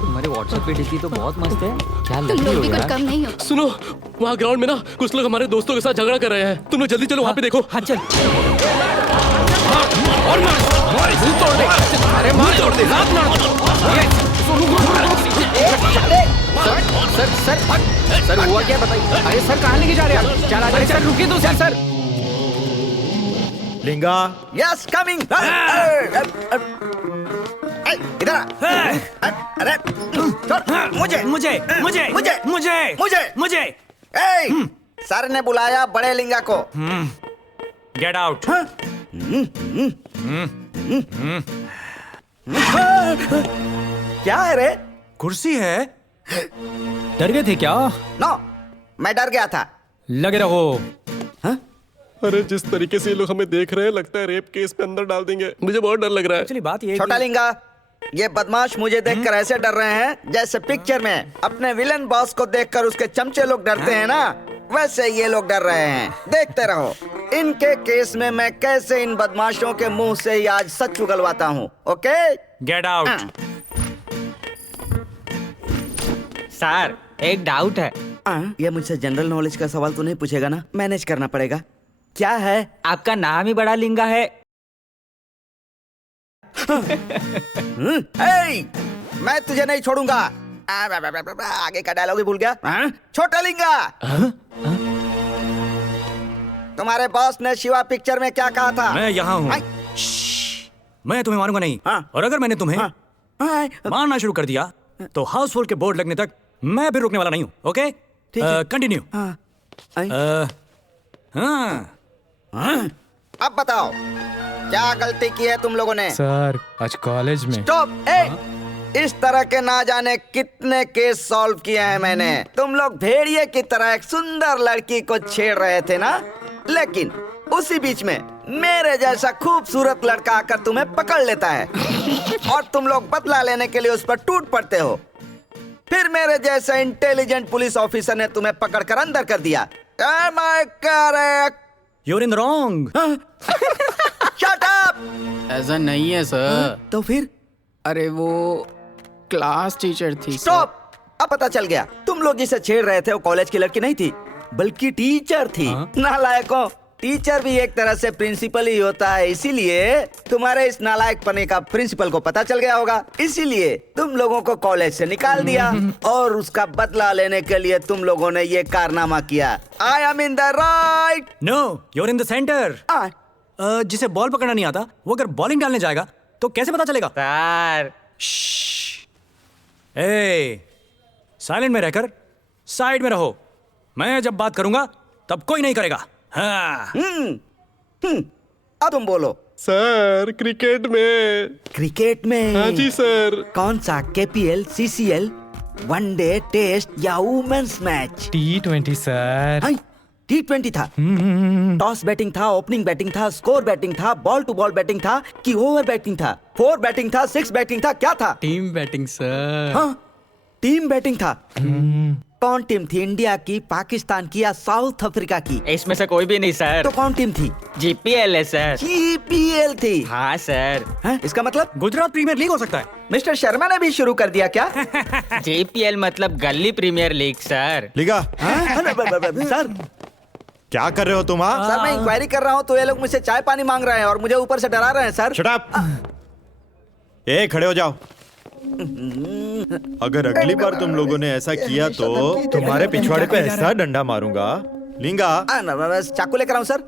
तुम्हारे व्हाट्सएप पे डीपी तो बहुत मस्त है। क्या तुम लगी लोग हो भी कुछ यार? कम नहीं हो। सुनो, वहाँ ग्राउंड में ना कुछ लोग हमारे दोस्तों के साथ झगड़ा कर रहे हैं। तुम लोग जल्दी चलो, वहाँ पे देखो। हाँ चल। और मार, मुंह तोड़ दे। अरे मार तोड़ दे, लात मार। सर सर सर सर हुआ क्या बताइए? अरे सर कहाँ लेके जा रहे हैं आप? चला सर रुकिए तो सर। लिंगा, यस कमिंग। इधर आ। अरे छोड़ मुझे मुझे मुझे मुझे मुझे मुझे मुझे ए, सर ने बुलाया बड़े लिंगा को। Get out. क्या है रे? कुर्सी है। डर गए थे क्या? नो, मैं डर गया था। लगे रहो। अरे जिस तरीके से ये लोग हमें देख रहे हैं, लगता है रेप केस पे अंदर डाल देंगे। मुझे बहुत डर लग रहा है। एक्चुअली बात ये है छोटा कि- लिंगा, ये बदमाश मुझे देखकर ऐसे डर रहे हैं जैसे पिक्चर में अपने विलन बॉस को देखकर उसके चमचे लोग डरते हैं ना, वैसे ये लोग डर रहे हैं। देखते रहो इनके केस में मैं कैसे इन बदमाशों के मुंह से ही आज सच उगलवाता हूँ। Okay, get out. सर एक डाउट है। ये मुझसे जनरल नॉलेज का सवाल तो नहीं पूछेगा ना? मैनेज करना पड़ेगा। क्या है? आपका नाम ही बड़ा लिंगा है। ए, मैं तुझे नहीं छोड़ूंगा। आगे का डायलॉग ही भूल गया। छोटा लिंगा, तुम्हारे बॉस ने शिवा पिक्चर में क्या कहा था? मैं यहाँ हूँ। मैं तुम्हें मारूंगा नहीं। हाँ। और अगर मैंने तुम्हें हाँ, मारना शुरू कर दिया तो हाउसफुल के बोर्ड लगने तक मैं भी रुकने वाला नहीं हूँ। ओके, ठीक है। कंटिन्यू। हाँ। हाँ अब बताओ क्या गलती की है तुम लोगों ने? सर आज कॉलेज में स्टॉप। इस तरह के ना जाने कितने केस सॉल्व किए हैं मैंने। तुम लोग भेड़िए की तरह एक सुंदर लड़की को छेड़ रहे थे ना, लेकिन उसी बीच में मेरे जैसा खूबसूरत लड़का आकर तुम्हें पकड़ लेता है और तुम लोग बदला लेने के लिए उस पर टूट पड़ते हो। फिर मेरे जैसे इंटेलिजेंट पुलिस ऑफिसर ने तुम्हें पकड़कर अंदर कर दिया। Am I correct? You're in wrong. Shut up! ऐसा नहीं है सर। तो फिर? अरे वो क्लास टीचर थी। स्टॉप! अब पता चल गया तुम लोग जिसे छेड़ रहे थे वो कॉलेज की लड़की नहीं थी बल्कि टीचर थी। नालायकों, टीचर भी एक तरह से प्रिंसिपल ही होता है, इसीलिए तुम्हारे इस नालायक पने का प्रिंसिपल को पता चल गया होगा, इसीलिए तुम लोगों को कॉलेज से निकाल दिया और उसका बदला लेने के लिए तुम लोगों ने ये कारनामा किया। I am in the right. No, you're in the centre. जिसे बॉल पकड़ना नहीं आता वो अगर बॉलिंग डालने जाएगा तो कैसे पता चलेगा? सर ए, साइलेंट में रहकर साइड में रहो। मैं जब बात करूंगा तब कोई नहीं करेगा। हाँ। अब तुम बोलो। सर क्रिकेट में। क्रिकेट में? हाँ जी सर। कौन सा? KPL, CCL, वनडे, टेस्ट या women's match? T20 sir. T20 था। टॉस बैटिंग था, ओपनिंग बैटिंग था, स्कोर बैटिंग था, बॉल टू बॉल बैटिंग था कि ओवर बैटिंग था, 4 बैटिंग था, 6 बैटिंग था, क्या था? Team batting sir. हाँ, टीम बैटिंग था। कौन टीम थी? इंडिया की, पाकिस्तान की या साउथ अफ्रीका की? इसमें से कोई भी नहीं सर। तो कौन टीम थी? GPL है सर। GPL थी। हाँ सर। है? इसका मतलब गुजरात प्रीमियर लीग हो सकता है। मिस्टर शर्मा ने भी शुरू कर दिया क्या? JPL मतलब गली प्रीमियर लीग सर। लिगा सर क्या कर रहे हो तुम? हाँ सर मैं इंक्वायरी कर रहा हूँ तो ये लोग मुझसे चाय पानी मांग रहे हैं और मुझे ऊपर से डरा रहे हैं सर। Shut up. ए खड़े हो जाओ। अगर अगली बार तुम लोगों ने ऐसा किया तो तुम्हारे पिछवाड़े पे ऐसा डंडा मारूंगा। लिंगा चाकू लेकर आऊँ सर?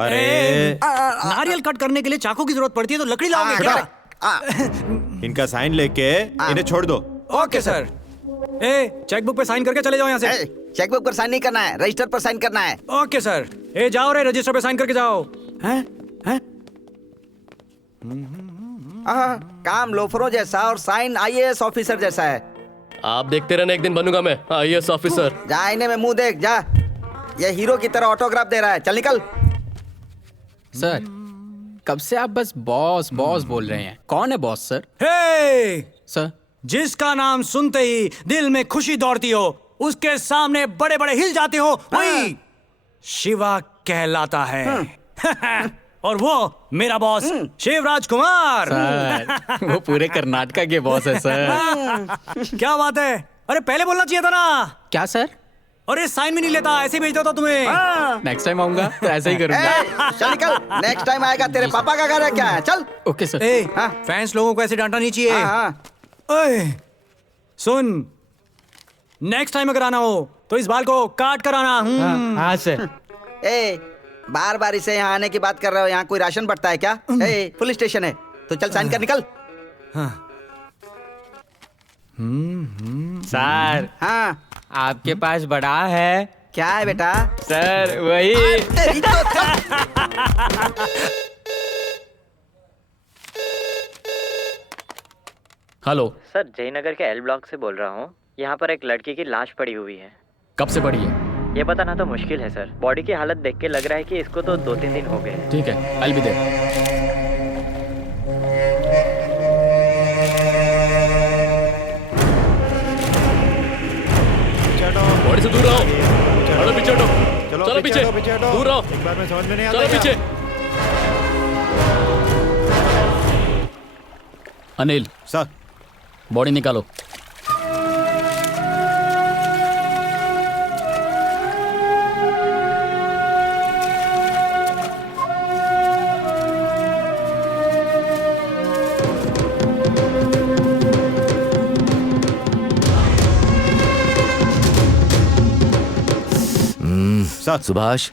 अरे नारियल कट करने के लिए चाकू की जरूरत पड़ती है तो लकड़ी लाओगे क्या? इनका साइन लेके इन्हें छोड़ दो। Okay sir. ए, चेकबुक पे साइन करके चले जाओ यहाँ से। चेकबुक पर साइन नहीं करना है, रजिस्टर पर साइन करना है। Okay sir. ए, जाओ रे, रजिस्टर पे साइन करके जाओ। हैं? काम लोफरों जैसा और साइन IAS ऑफिसर जैसा है। आप देखते रहना, एक दिन बनूंगा मैं IAS ऑफिसर। जा आईने में मुंह देख जा। ये हीरो की तरह ऑटोग्राफ दे रहा है, चल निकल। सर कब से आप बस बॉस बॉस बोल रहे हैं? कौन है बॉस सर? हे, सर जिसका नाम सुनते ही दिल में खुशी दौड़ती हो, उसके सामने बड़े बड़े हिल जाते हो, वही शिवा कहलाता है। और वो मेरा बॉस शिवराज कुमार। सर वो पूरे कर्नाटका के बॉस है सर। क्या बात है? अरे पहले बोलना चाहिए था ना। क्या सर? अरे साइन भी नहीं लेता, ऐसे भेज देता तुम्हें। नेक्स्ट टाइम आऊंगा तो ऐसे ही करूंगा। चल निकल, नेक्स्ट टाइम आएगा तेरे पापा का घर है क्या है? चल। Okay sir. ए, हाँ। फैंस लोगों को ऐसे डांटना नहीं चाहिए। ओए, सुन, नेक्स्ट टाइम अगर आना हो तो इस बाल को काट कर आना। हाँ सर। ए, बार बार इसे यहाँ आने की बात कर रहे हो, यहाँ कोई राशन बढ़ता है क्या? ए, पुलिस स्टेशन है तो चल साइन कर निकल। सर हाँ आपके पास बड़ा है क्या है बेटा? सर? वही तेरी तो हेलो सर, जयनगर के L ब्लॉक से बोल रहा हूँ। यहाँ पर एक लड़की की लाश पड़ी हुई है। कब से पड़ी है? ये बताना तो मुश्किल है सर। बॉडी की हालत देख के लग रहा है कि इसको तो 2-3 दिन हो गए हैं। ठीक है, I'll be there। बॉडी से दूर रहो। चलो पीछे हटो। चलो पीछे दूर रहो। एक बार में समझ में नहीं आता। चलो पीछे। अनिल सर बॉडी निकालो। सर सुभाष,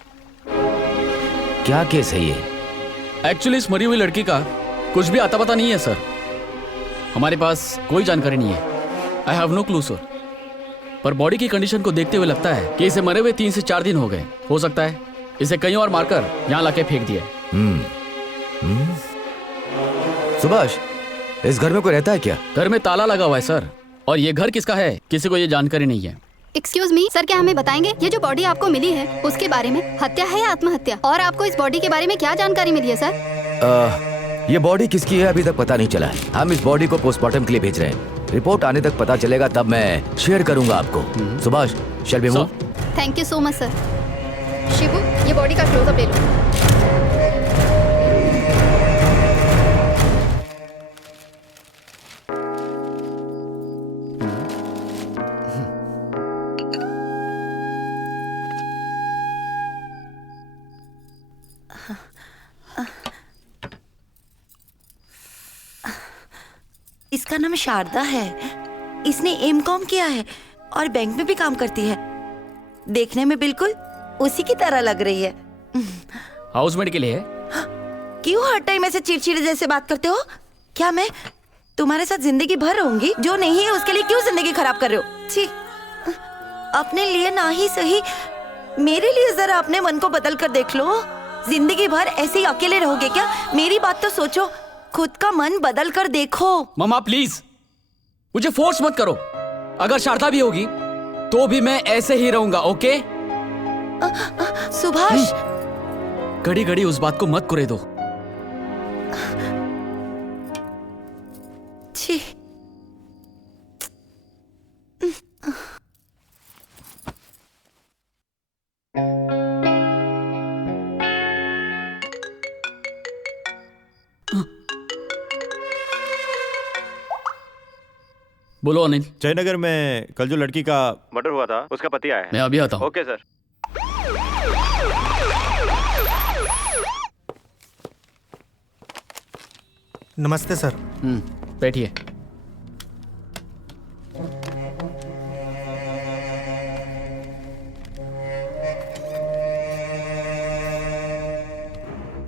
क्या केस है ये? एक्चुअली इस मरी हुई लड़की का कुछ भी आता पता नहीं है सर। हमारे पास कोई जानकारी नहीं है। I have no clue sir. पर बॉडी की कंडीशन को देखते हुए लगता है कि इसे मरे हुए 3 से 4 दिन हो गए। हो सकता है इसे कहीं और मारकर यहाँ लाके फेंक दिया। सुभाष, इस घर में कोई रहता है क्या? घर में ताला लगा हुआ है सर, और ये घर किसका है किसी को ये जानकारी नहीं है। एक्सक्यूज मी सर, क्या हमें बताएंगे ये जो बॉडी आपको मिली है उसके बारे में? हत्या है या आत्महत्या? और आपको इस बॉडी के बारे में क्या जानकारी मिली है सर? ये बॉडी किसकी है अभी तक पता नहीं चला है। हम इस बॉडी को पोस्टमार्टम के लिए भेज रहे हैं। रिपोर्ट आने तक पता चलेगा, तब मैं शेयर करूंगा आपको। Subhash, shall we move? Thank you so much sir. Shibu, ये बॉडी का क्लोजअप ले लो। इसका नाम शारदा है। इसने एमकॉम किया है और बैंक में भी काम करती है। देखने में बिल्कुल उसी की तरह लग रही है। हाउसमेट के लिए है। क्यों हर टाइम ऐसे चिड़चिड़े जैसे बात करते हो? क्या मैं तुम्हारे साथ जिंदगी भर रहूंगी? जो नहीं है उसके लिए क्यों जिंदगी खराब कर रहे हो? छी, अपने लिए ना ही सही मेरे लिए जरा अपने मन को बदल कर देख लो। जिंदगी भर ऐसे ही अकेले रहोगे क्या? मेरी बात तो सोचो, खुद का मन बदल कर देखो। मम्मा प्लीज मुझे फोर्स मत करो। अगर शारदा भी होगी तो भी मैं ऐसे ही रहूंगा, ओके? सुभाष, घड़ी घड़ी उस बात को मत करे दो। छी, बोलो अनिल। जयनगर में कल जो लड़की का मर्डर हुआ था उसका पति आया है। मैं अभी आता हूँ। Okay sir. नमस्ते सर। बैठिए।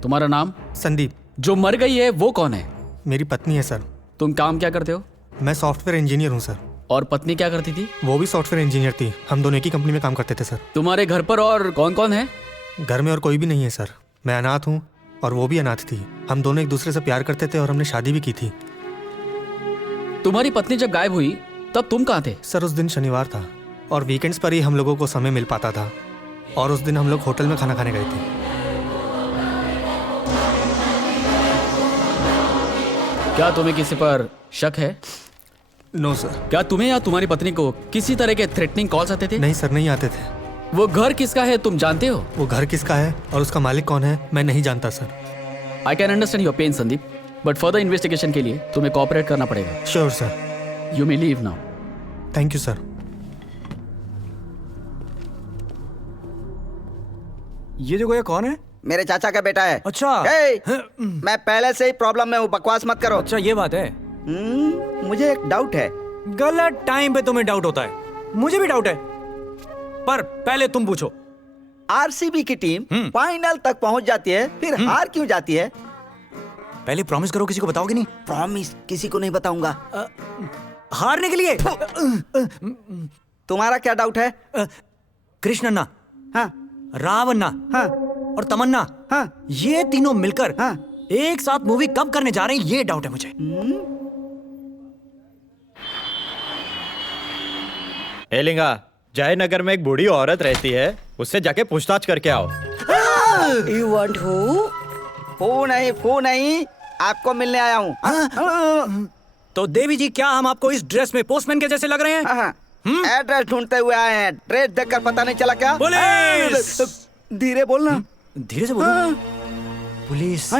तुम्हारा नाम? संदीप। जो मर गई है वो कौन है? मेरी पत्नी है सर। तुम काम क्या करते हो? मैं सॉफ्टवेयर इंजीनियर हूँ सर। और पत्नी क्या करती थी? वो भी सॉफ्टवेयर इंजीनियर थी। हम दोनों एक ही कंपनी में काम करते थे सर। तुम्हारे घर पर और कौन कौन है? घर में और कोई भी नहीं है सर। मैं अनाथ हूँ और वो भी अनाथ थी। हम दोनों एक दूसरे से प्यार करते थे और हमने शादी भी की थी। तुम्हारी पत्नी जब गायब हुई तब तुम कहाँ थे? सर उस दिन शनिवार था और वीकेंड्स पर ही हम लोगों को समय मिल पाता था और उस दिन हम लोग होटल में खाना खाने गए थे। क्या तुम्हें किसी पर शक है? No sir. क्या तुम्हें या तुम्हारी पत्नी को किसी तरह के थ्रेटनिंग कॉल्स आते थे? नहीं सर, नहीं आते थे। वो घर किसका है तुम जानते हो? वो घर किसका है और उसका मालिक कौन है मैं नहीं जानता sir. I can understand your pain Sandeep, but further investigation के लिए तुम्हें कोऑपरेट करना पड़ेगा। Sure sir. You may leave now. Thank you sir. ये जो गोया कौन है? मेरे चाचा का बेटा है। अच्छा। मैं पहले से ही प्रॉब्लम में हूँ, बकवास मत करो। अच्छा ये बात है। मुझे एक डाउट है। गलत टाइम पे तुम्हें डाउट होता है, मुझे भी डाउट है, पर पहले तुम पूछो। आरसीबी की टीम फाइनल तक पहुंच जाती है, फिर हार क्यों जाती है? पहले प्रॉमिस करो किसी को बताओगे नहीं। प्रॉमिस किसी को नहीं बताऊंगा। हारने के लिए। तुम्हारा क्या डाउट है? कृष्णन्ना, हाँ, रावन्ना, हाँ, और तमन्ना, हाँ, ये तीनों मिलकर हाँ, एक साथ मूवी कब करने जा रहे हैं ये डाउट है मुझे। एलिंगा, जयनगर में एक बूढ़ी औरत रहती है, उससे जाके पूछताछ करके आओ। You want who? फू नहीं, आपको मिलने आया हूँ। तो देवी जी, क्या हम आपको इस ड्रेस में पोस्टमैन के जैसे लग रहे हैं? एड्रेस ढूंढते हुए आए हैं, ड्रेस देखकर पता नहीं चला क्या? पुलिस! धीरे बोलना। धीरे से बोलो। पुलिस।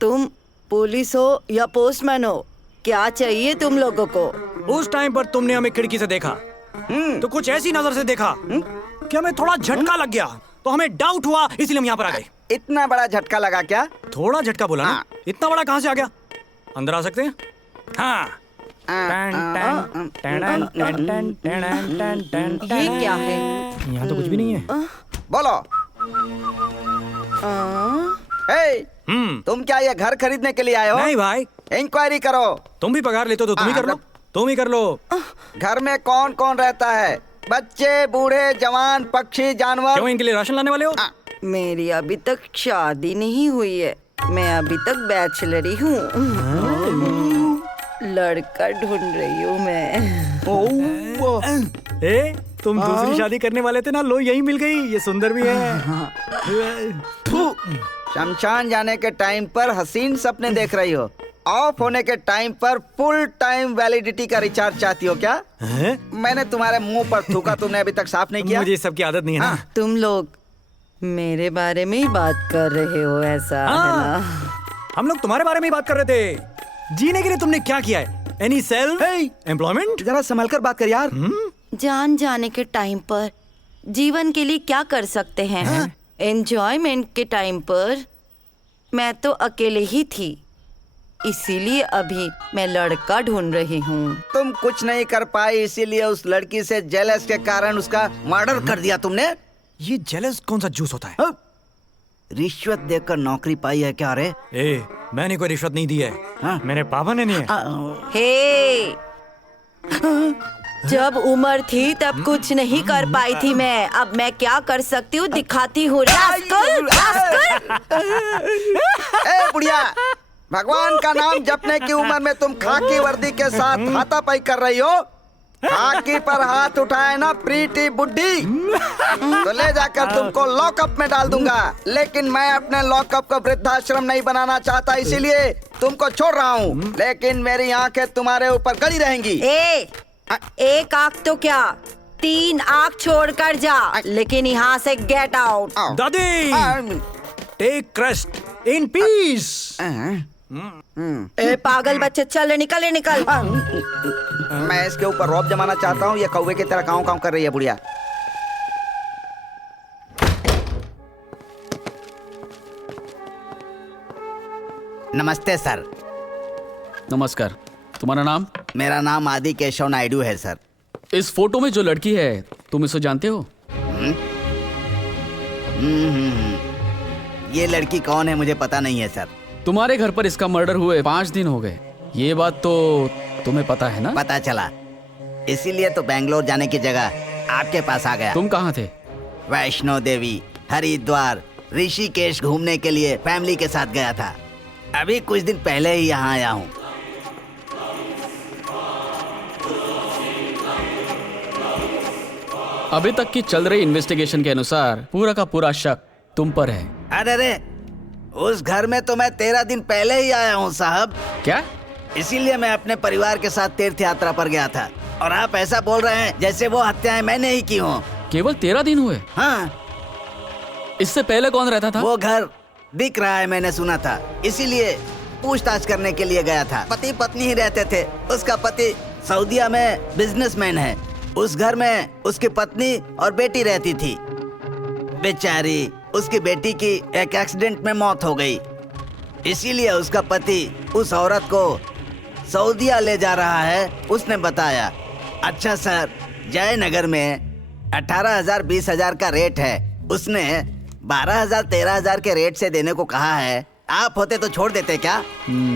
तुम पुलिस हो या पोस्टमैन हो? क्या चाहिए तुम लोगों को? उस टाइम पर तुमने हमें खिड़की से देखा तो कुछ ऐसी नजर से देखा कि हमें थोड़ा झटका लग गया, तो हमें डाउट हुआ, इसलिए हम यहाँ पर आ गए। इतना बड़ा झटका लगा क्या? थोड़ा झटका बोला ना, इतना बड़ा कहाँ से आ गया? अंदर आ सकते हैं? हाँ। ये क्या है? यहाँ तो कुछ भी नहीं है। बोलो। तुम क्या ये घर खरीदने के लिए आए हो? नहीं भाई। इंक्वायरी करो। तुम भी पगार लेते हो तो तुम ही कर लो। तुम ही कर लो। घर में कौन कौन रहता है? बच्चे, बूढ़े, जवान, पक्षी, जानवर। क्यों, इनके लिए राशन लाने वाले हो? मेरी अभी तक शादी नहीं हुई है, मैं अभी तक बैचलर ही हूँ। लड़का ढूंढ रही हूँ मैं। तुम दूसरी शादी करने वाले थे ना, लो यही मिल गई, ये सुंदर भी है। शमशान जाने के टाइम पर हसीन सपने देख रही हो, ऑफ होने के टाइम पर फुल टाइम वैलिडिटी का रिचार्ज चाहती हो क्या? मैंने तुम्हारे मुंह पर थूका, तुमने अभी तक साफ नहीं किया। मुझे सबकी आदत नहीं है ना। तुम लोग मेरे बारे में ही बात कर रहे हो ऐसा है ना? हम लोग तुम्हारे बारे में ही बात कर रहे थे। जीने के लिए तुमने क्या किया है? Any self employment? जरा संभल कर बात कर यार। जान जाने के टाइम पर जीवन के लिए क्या कर सकते हैं? एंजॉयमेंट के टाइम पर मैं तो अकेले ही थी, इसीलिए अभी मैं लड़का ढूंढ रही हूँ। तुम कुछ नहीं कर पाई, इसीलिए उस लड़की से जेलस के कारण उसका मर्डर कर दिया तुमने। ये जेलस कौन सा जूस होता है? रिश्वत देकर नौकरी पाई है क्या रे? मैंने कोई रिश्वत नहीं दी है। मेरे पापा ने नहीं है। हे, जब उम्र थी तब कुछ नहीं कर पाई थी मैं, अब मैं क्या कर सकती हूँ दिखाती हूँ। Rascal, rascal. ए बुढ़िया, भगवान का नाम जपने की उम्र में तुम खाकी वर्दी के साथ हाथापाई कर रही हो। खाकी पर हाथ उठाए ना प्रीति बुड्ढी, तो ले जाकर तुमको लॉकअप में डाल दूंगा। लेकिन मैं अपने लॉकअप को वृद्धाश्रम नहीं बनाना चाहता, इसीलिए तुमको छोड़ रहा हूँ। लेकिन मेरी आंखें तुम्हारे ऊपर गड़ी रहेंगी। एक आंख तो क्या, 3 आंख छोड़ कर जा, लेकिन यहाँ से गेट आउट। दादी, टेक रेस्ट इन पीस। ए पागल बच्चे, चल निकल निकल। मैं इसके ऊपर रौब जमाना चाहता हूँ, ये कौवे की तरह काँव काँव कर रही है बुढ़िया। नमस्ते सर। नमस्कार। तुम्हारा नाम? मेरा नाम आदि केशव नायडू है सर। इस फोटो में जो लड़की है, तुम इसे जानते हो? ये लड़की कौन है मुझे पता नहीं है सर। तुम्हारे घर पर इसका मर्डर हुए 5 दिन हो गए, ये बात तो तुम्हें पता है ना? पता चला, इसीलिए तो बेंगलोर जाने की जगह आपके पास आ गया। तुम कहाँ थे? वैष्णो देवी, हरिद्वार, ऋषिकेश घूमने के लिए फैमिली के साथ गया था। अभी कुछ दिन पहले ही यहाँ आया हूँ। अभी तक की चल रही इन्वेस्टिगेशन के अनुसार पूरा का पूरा शक तुम पर है। अरे उस घर में तो मैं 13 दिन पहले ही आया हूँ साहब। क्या? इसीलिए मैं अपने परिवार के साथ तीर्थ यात्रा पर गया था, और आप ऐसा बोल रहे हैं जैसे वो हत्याएं मैंने ही की हों। केवल 13 दिन हुए? हाँ। इससे पहले कौन रहता था? वो घर दिख रहा है, मैंने सुना था, इसीलिए पूछताछ करने के लिए गया था। पति पत्नी ही रहते थे। उसका पति सऊदीया में बिजनेसमैन है। उस घर में उसकी पत्नी और बेटी रहती थी। बेचारी, उसकी बेटी की एक एक्सीडेंट में मौत हो गई, इसीलिए उसका पति उस औरत को सऊदीया ले जा रहा है, उसने बताया। अच्छा सर, जयनगर में 18,000 20,000 का रेट है, उसने 12,000 13,000 के रेट से देने को कहा है। आप होते तो छोड़ देते क्या?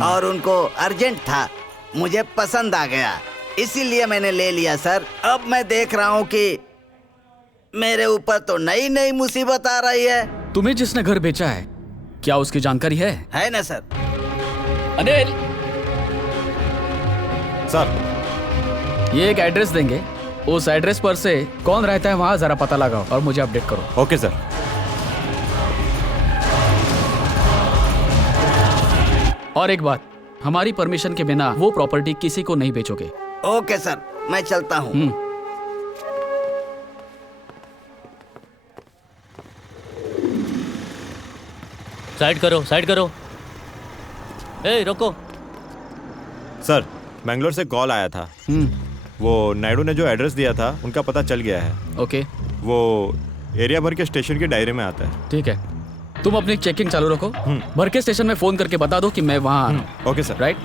और उनको अर्जेंट था, मुझे पसंद आ गया, इसीलिए मैंने ले लिया सर। अब मैं देख रहा हूँ कि मेरे ऊपर तो नई नई मुसीबत आ रही है। तुम्हें जिसने घर बेचा है, क्या उसकी जानकारी है? है ना सर। अनिल सर, ये एक एड्रेस देंगे, उस एड्रेस पर से कौन रहता है वहां जरा पता लगाओ और मुझे अपडेट करो। Okay sir. और एक बात, हमारी परमिशन के बिना वो प्रॉपर्टी किसी को नहीं बेचोगे। ओके सर, मैं चलता हूँ। साइड करो, साइड करो। ए रोको। सर, बेंगलोर से कॉल आया था। वो नायडू ने जो एड्रेस दिया था उनका पता चल गया है। ओके। वो एरिया भर के स्टेशन की डायरी में आता है। ठीक है, तुम अपनी चेकिंग चालू रखो। भर के स्टेशन में फोन करके बता दो कि मैं वहाँ आ रहा हूँ। Okay sir. राइट।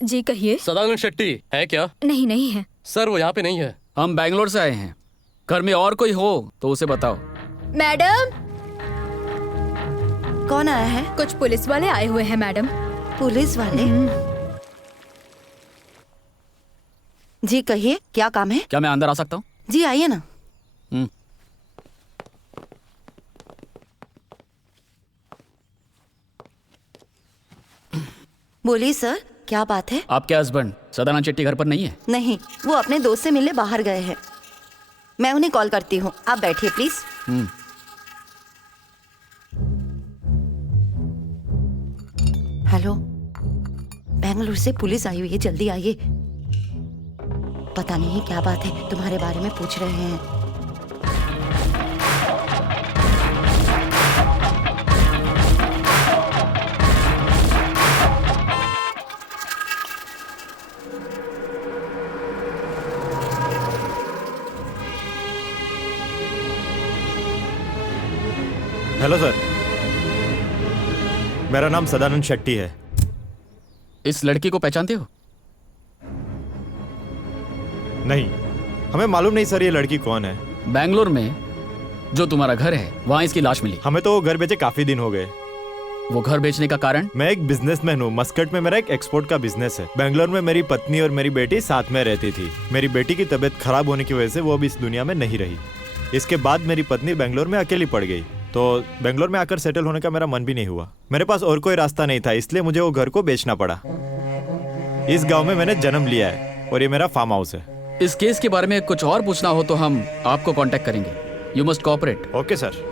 जी कहिए। सदानंद शेट्टी है क्या? नहीं, नहीं है सर, वो यहाँ पे नहीं है। हम बैंगलोर से आए हैं, घर में और कोई हो तो उसे बताओ। मैडम। कौन आया है? कुछ पुलिस वाले आए हुए हैं मैडम। पुलिस वाले? जी कहिए, क्या काम है? क्या मैं अंदर आ सकता हूँ? जी आइए ना। बोलिए सर, क्या बात है? आपके हस्बैंड सदानंद शेट्टी घर पर नहीं है? नहीं, वो अपने दोस्त से मिलने बाहर गए हैं। मैं उन्हें कॉल करती हूँ, आप बैठिए प्लीज। हेलो, बेंगलुरु से पुलिस आई हुई है, जल्दी आइए। पता नहीं क्या बात है, तुम्हारे बारे में पूछ रहे हैं। हेलो सर, मेरा नाम सदानंद शेट्टी है। इस लड़की को पहचानते हो? नहीं, हमें मालूम नहीं सर ये लड़की कौन है। बैंगलोर में जो तुम्हारा घर है वहाँ इसकी लाश मिली। हमें तो वो घर बेचे काफी दिन हो गए। वो घर बेचने का कारण? मैं एक बिजनेसमैन हूँ। मस्कट में मेरा एक एक्सपोर्ट का बिजनेस है। बैंगलोर में मेरी पत्नी और मेरी बेटी साथ में रहती थी। मेरी बेटी की तबीयत खराब होने की वजह से वो अब इस दुनिया में नहीं रही। इसके बाद मेरी पत्नी बैंगलोर में अकेली पड़ गई, तो बैंगलोर में आकर सेटल होने का मेरा मन भी नहीं हुआ। मेरे पास और कोई रास्ता नहीं था, इसलिए मुझे वो घर को बेचना पड़ा। इस गांव में मैंने जन्म लिया है और ये मेरा फार्म हाउस है। इस केस के बारे में कुछ और पूछना हो तो हम आपको कांटेक्ट करेंगे। You must cooperate. Okay sir.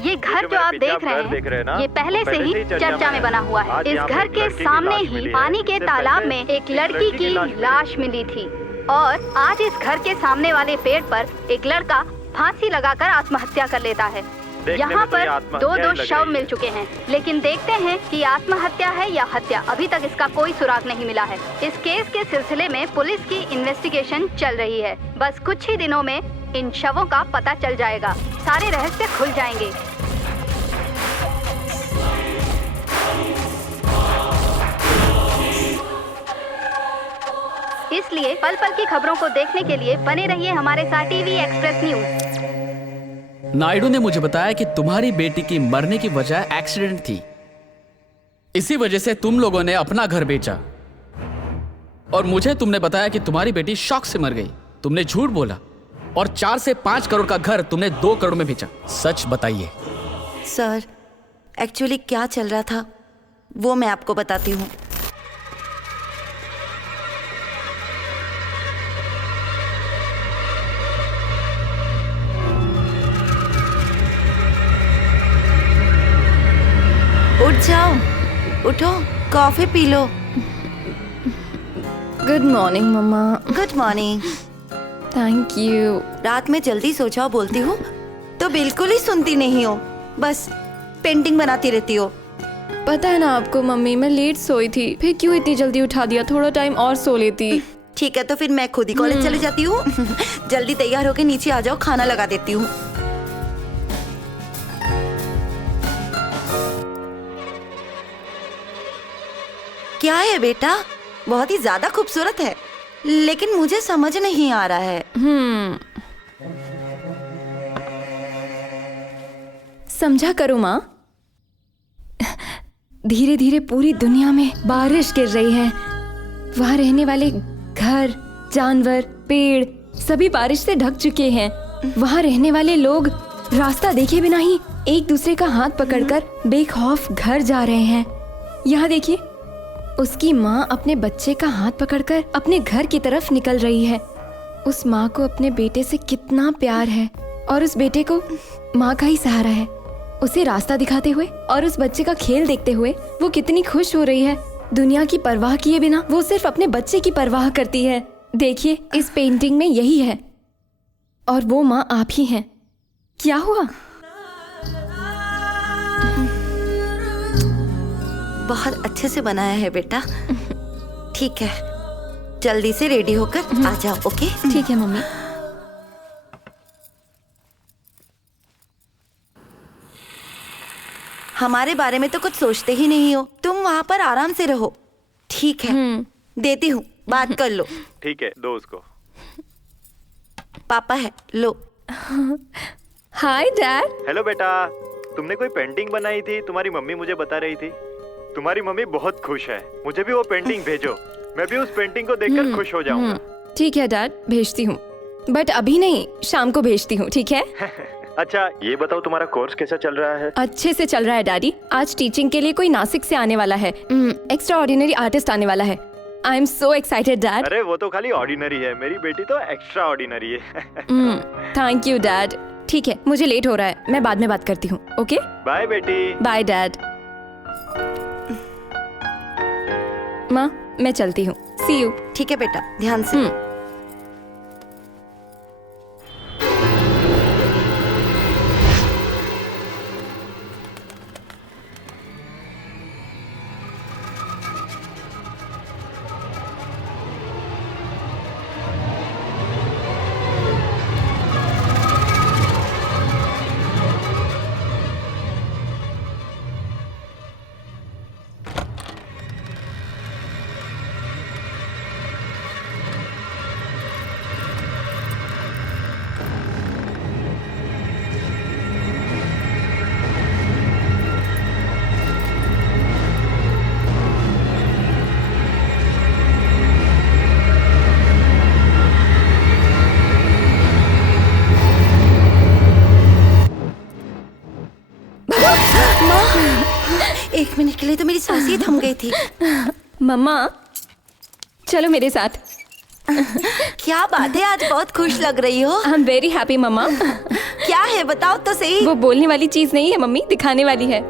ये घर जो आप देख रहे हैं, ये पहले से ही चर्चा में बना हुआ है। इस घर के सामने ही पानी के तालाब में एक लड़की की लाश मिली थी और आज इस घर के सामने वाले पेड़ पर एक लड़का फांसी लगाकर आत्महत्या कर लेता है। यहाँ पर दो शव मिल चुके हैं, लेकिन देखते हैं कि आत्महत्या है या हत्या। अभी तक इसका कोई सुराग नहीं मिला है। इस केस के सिलसिले में पुलिस की इन्वेस्टिगेशन चल रही है। बस कुछ ही दिनों में इन शवों का पता चल जाएगा, सारे रहस्य खुल जाएंगे। इसलिए पल पल की खबरों को देखने के लिए बने रहिए हमारे साथ टीवी एक्सप्रेस न्यूज। नायडू ने मुझे बताया कि तुम्हारी बेटी की मरने की वजह एक्सीडेंट थी। इसी वजह से तुम लोगों ने अपना घर बेचा और मुझे तुमने बताया कि तुम्हारी बेटी शॉक से मर गई। तुमने झूठ बोला और 4 से 5 करोड़ का घर तुमने 2 करोड़ में बेचा। सच बताइए। सर, एक्चुअली क्या चल रहा था वो मैं आपको बताती हूँ। उठ जाओ, उठो, कॉफी पी लो। गुड मॉर्निंग मम्मा। Good morning. Thank you. रात में जल्दी सो जाओ बोलती हूँ तो बिल्कुल ही सुनती नहीं हो, बस पेंटिंग बनाती रहती हो। पता है ना आपको मम्मी, मैं लेट सोई थी, फिर क्यों इतनी जल्दी उठा दिया? थोड़ा टाइम और सो लेती। ठीक है, तो फिर मैं खुद ही कॉलेज चली जाती हूँ। जल्दी तैयार होके नीचे आ जाओ, खाना लगा देती हूँ। क्या है बेटा? बहुत ही ज्यादा खूबसूरत है, लेकिन मुझे समझ नहीं आ रहा है। समझा करो माँ। धीरे धीरे पूरी दुनिया में बारिश गिर रही है। वहाँ रहने वाले घर, जानवर, पेड़ सभी बारिश से ढक चुके हैं। वहाँ रहने वाले लोग रास्ता देखे बिना ही एक दूसरे का हाथ पकड़कर बेखौफ घर जा रहे हैं। यहाँ देखिए, उसकी माँ अपने बच्चे का हाथ पकड़कर अपने घर की तरफ निकल रही है। उस माँ को अपने बेटे से कितना प्यार है और उस बेटे को माँ का ही सहारा है। उसे रास्ता दिखाते हुए और उस बच्चे का खेल देखते हुए वो कितनी खुश हो रही है। दुनिया की परवाह किए बिना वो सिर्फ अपने बच्चे की परवाह करती है। देखिए, इस पेंटिंग में यही है और वो माँ आप ही हैं। क्या हुआ? बहुत अच्छे से बनाया है बेटा। ठीक है, जल्दी से रेडी होकर आ जाओ। ओके? ठीक है मम्मी। हमारे बारे में तो कुछ सोचते ही नहीं हो। तुम वहाँ पर आराम से रहो। ठीक है, देती हूँ, बात कर लो। ठीक है, दो उसको। पापा है, लो। Hi dad. हेलो बेटा, तुमने कोई पेंटिंग बनाई थी, तुम्हारी मम्मी मुझे बता रही थी। तुम्हारी मम्मी बहुत खुश है। मुझे भी वो पेंटिंग भेजो, मैं भी उस पेंटिंग को देखकर खुश हो जाऊंगा। ठीक है डैड, भेजती हूँ, बट अभी नहीं, शाम को भेजती हूँ। ठीक है? अच्छा ये बताओ, तुम्हारा कोर्स कैसा चल रहा है? अच्छे से चल रहा है डैडी। आज टीचिंग के लिए कोई नासिक से आने वाला है, एक्स्ट्रा ऑर्डिनरी आर्टिस्ट आने वाला है। I am so excited dad. अरे वो तो खाली ऑर्डिनरी है, मेरी बेटी तो एक्स्ट्रा ऑर्डिनरी है। Thank you dad. ठीक है, मुझे लेट हो रहा है, मैं बाद में बात करती हूँ। ओके, बाय बेटी। Bye dad. माँ मैं चलती हूँ, सी यू। ठीक है बेटा, ध्यान से। एक मिनट के लिए तो मेरी सांस ही थम गई थी। मम्मा चलो मेरे साथ। क्या बात है, आज बहुत खुश लग रही हो। आई एम वेरी हैप्पी मम्मा। क्या है बताओ तो सही। वो बोलने वाली चीज नहीं है मम्मी, दिखाने वाली है।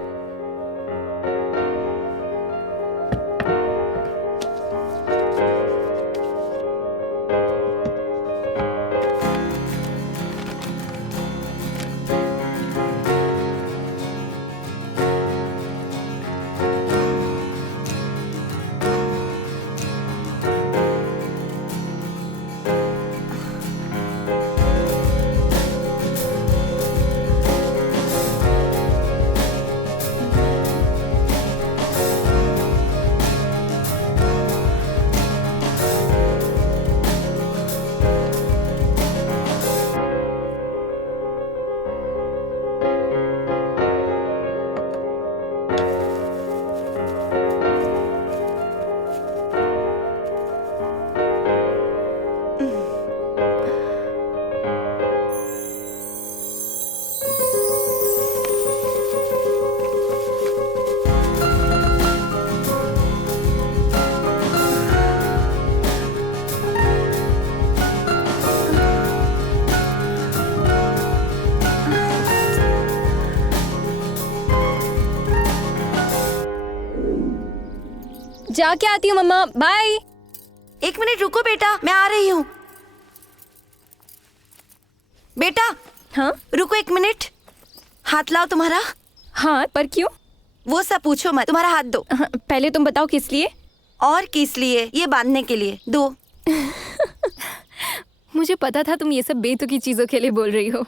जाके आती हूँ मम्मा, बाय। एक मिनट रुको बेटा, मैं आ रही हूँ। बेटा हाँ रुको एक मिनट, हाथ लाओ तुम्हारा। हाँ पर क्यों? वो सब पूछो मत, तुम्हारा हाथ दो। पहले तुम बताओ किस लिए? और किस लिए? ये बांधने के लिए। दो। मुझे पता था तुम ये सब बेतुकी चीजों के लिए बोल रही हो।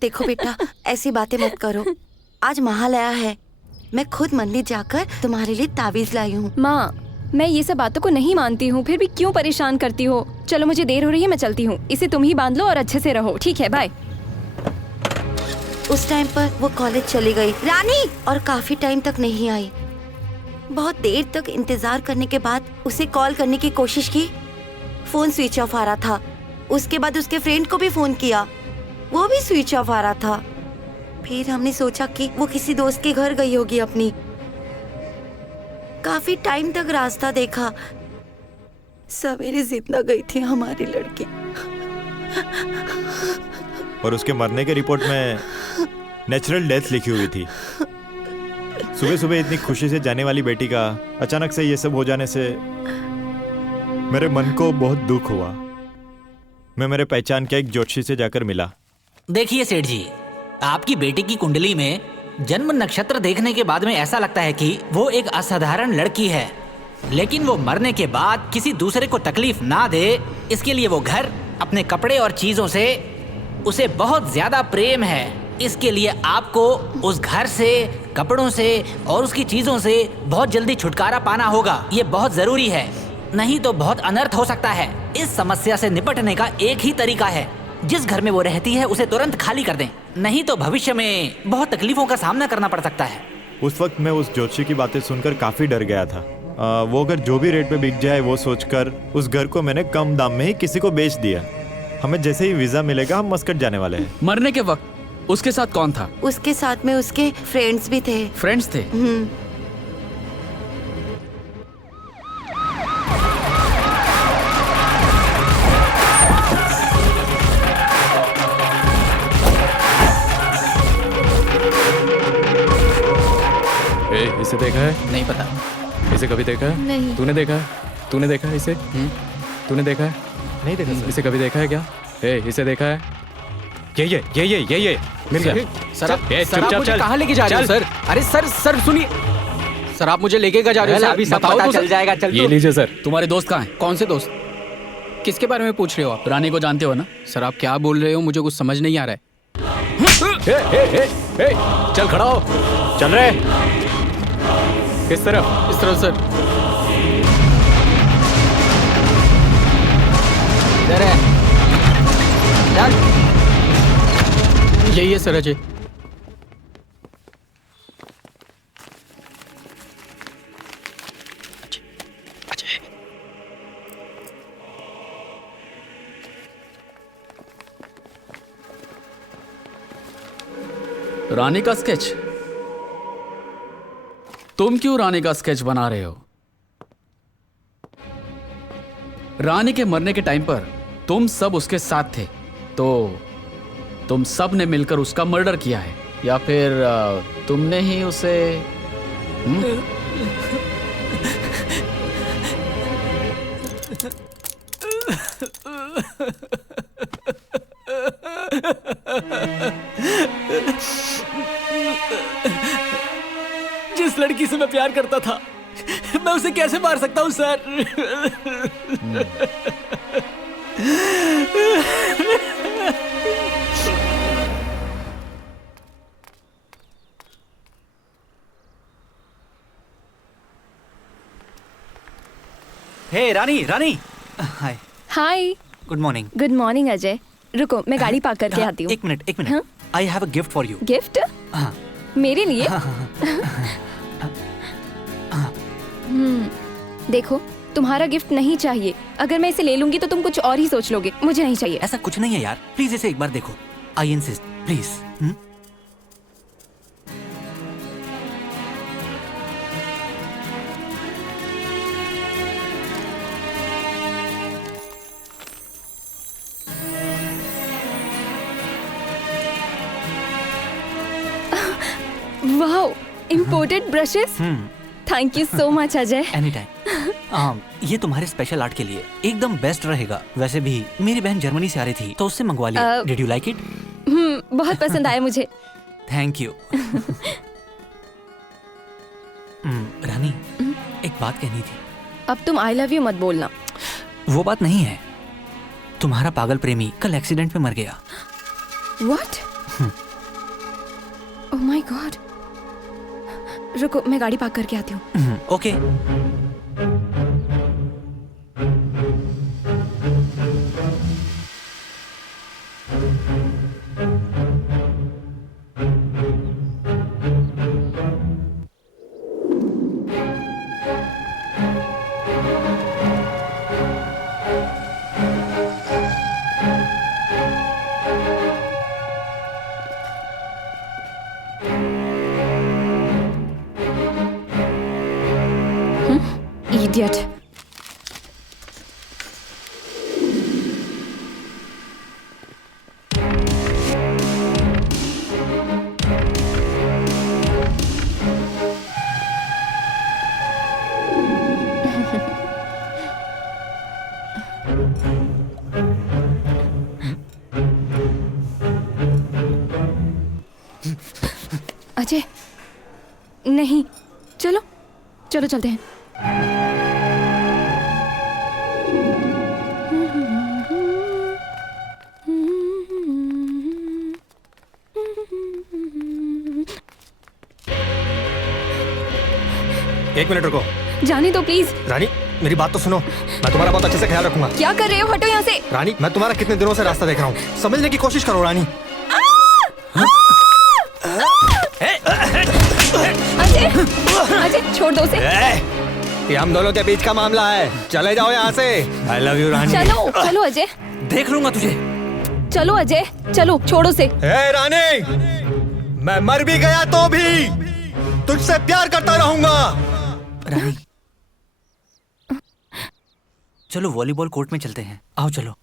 देखो बेटा, ऐसी बातें मत करो। आज महालया है, मैं खुद मंदिर जाकर तुम्हारे लिए ताबीज लाई हूँ। माँ मैं ये सब बातों को नहीं मानती हूँ, फिर भी क्यों परेशान करती हो? चलो मुझे देर हो रही है, मैं चलती हूँ। इसे तुम ही बांध लो और अच्छे से रहो, ठीक है? बाय। उस टाइम पर वो कॉलेज चली गई रानी, और काफी टाइम तक नहीं आई। बहुत देर तक इंतजार करने के बाद उसे कॉल करने की कोशिश की, फोन स्विच ऑफ आ रहा था। उसके बाद उसके फ्रेंड को भी फोन किया, वो भी स्विच ऑफ आ रहा था। फिर हमने सोचा कि वो किसी दोस्त के घर गई होगी अपनी। काफी टाइम तक रास्ता देखा, सवेरे जिंदा गई थी हमारी लड़की। और उसके मरने के रिपोर्ट में नेचुरल डेथ लिखी हुई थी। सुबह सुबह इतनी खुशी से जाने वाली बेटी का अचानक से ये सब हो जाने से मेरे मन को बहुत दुख हुआ। मैं मेरे पहचान के एक ज्योतिषी से जाकर मिला। देखिए सेठ जी, आपकी बेटी की कुंडली में जन्म नक्षत्र देखने के बाद में ऐसा लगता है कि वो एक असाधारण लड़की है, लेकिन वो मरने के बाद किसी दूसरे को तकलीफ ना दे, इसके लिए वो घर, अपने कपड़े और चीजों से उसे बहुत ज्यादा प्रेम है। इसके लिए आपको उस घर से, कपड़ों से और उसकी चीजों से बहुत जल्दी छुटकारा पाना होगा। ये बहुत जरूरी है, नहीं तो बहुत अनर्थ हो सकता है। इस समस्या से निपटने का एक ही तरीका है, जिस घर में वो रहती है उसे तुरंत खाली कर दें, नहीं तो भविष्य में बहुत तकलीफों का सामना करना पड़ सकता है। उस वक्त मैं उस ज्योतिषी की बातें सुनकर काफी डर गया था। वो अगर जो भी रेट पे बिक जाए वो सोचकर उस घर को मैंने कम दाम में ही किसी को बेच दिया। हमें जैसे ही वीजा मिलेगा हम मस्कट जाने वाले हैं। मरने के वक्त उसके साथ कौन था? उसके साथ में उसके फ्रेंड्स भी थे। फ्रेंड्स थे? इसे देखा है? नहीं पता। इसे कभी देखा है? नहीं। तूने देखा है? तूने देखा है इसे? तूने देखा है? नहीं देखा सर। इसे कभी देखा है क्या? इसे देखा है? ये मिल गया। सर आप मुझे कहाँ लेके जा रहे हो सर? अरे सर सुनिए सर, आप मुझे लेके जा रहे हो सर? अभी सब पता चल जाएगा। चल ये लीजिए सर। तुम्हारे दोस्त कहाँ हैं? कौन से दोस्त? किसके बारे में पूछ रहे हो आप? रानी को जानते हो ना? सर आप क्या बोल रहे हो, मुझे कुछ समझ नहीं आ रहा है। चल खड़ा हो। चल रहे। किस तरफ? इस तरफ सर। यही है सर अजय। रानी का स्केच? तुम क्यों रानी का स्केच बना रहे हो? रानी के मरने के टाइम पर तुम सब उसके साथ थे, तो तुम सब ने मिलकर उसका मर्डर किया है, या फिर तुमने ही उसे जिस लड़की से मैं प्यार करता था, मैं उसे कैसे मार सकता हूं sir? Hey Rani, Rani. Hi. Hi. Good morning. Good morning Ajay. रुको मैं गाड़ी पार्क करके आती हूँ। एक minute. I have a gift for you. Gift? मेरे लिए? देखो तुम्हारा गिफ्ट नहीं चाहिए। अगर मैं इसे ले लूंगी तो तुम कुछ और ही सोच लोगे। मुझे नहीं चाहिए। ऐसा कुछ नहीं है यार, प्लीज इसे एक बार देखो। I insist, please. Wow, imported brushes. Thank you so much Ajay. Any time. ये तुम्हारे स्पेशल आर्ट के लिए एकदम बेस्ट रहेगा। वैसे भी मेरी बहन जर्मनी से आ रही थी तो उससे मंगवा लिया। Did you like it? बहुत पसंद आया मुझे। Thank you. रानी, एक बात कहनी थी। अब तुम आई लव यू मत बोलना। वो बात नहीं है, तुम्हारा पागल प्रेमी कल एक्सीडेंट में मर गया। What? Oh my God. रुको मैं गाड़ी पार्क करके आती हूँ। ओके। अजय नहीं, चलो चलो चलते हैं। एक मिनट रुको। जाने दो प्लीज। रानी मेरी बात तो सुनो, मैं तुम्हारा बहुत अच्छे से ख्याल रखूंगा। क्या कर रहे हो, हटो यहाँ से। रानी मैं तुम्हारा कितने दिनों से रास्ता देख रहा हूँ, समझने की कोशिश करो रानी। अजय अजय छोड़ दो उसे। ये हम दोनों के बीच का मामला है, चले जाओ यहाँ से। आई लव यू रानी। चलो चलो अजय, देख लूंगा तुझे। चलो अजय चलो, छोड़ो से। रानी मैं मर भी गया तो भी तुझसे प्यार करता रहूंगा। रानी चलो वॉलीबॉल कोर्ट में चलते हैं, आओ चलो।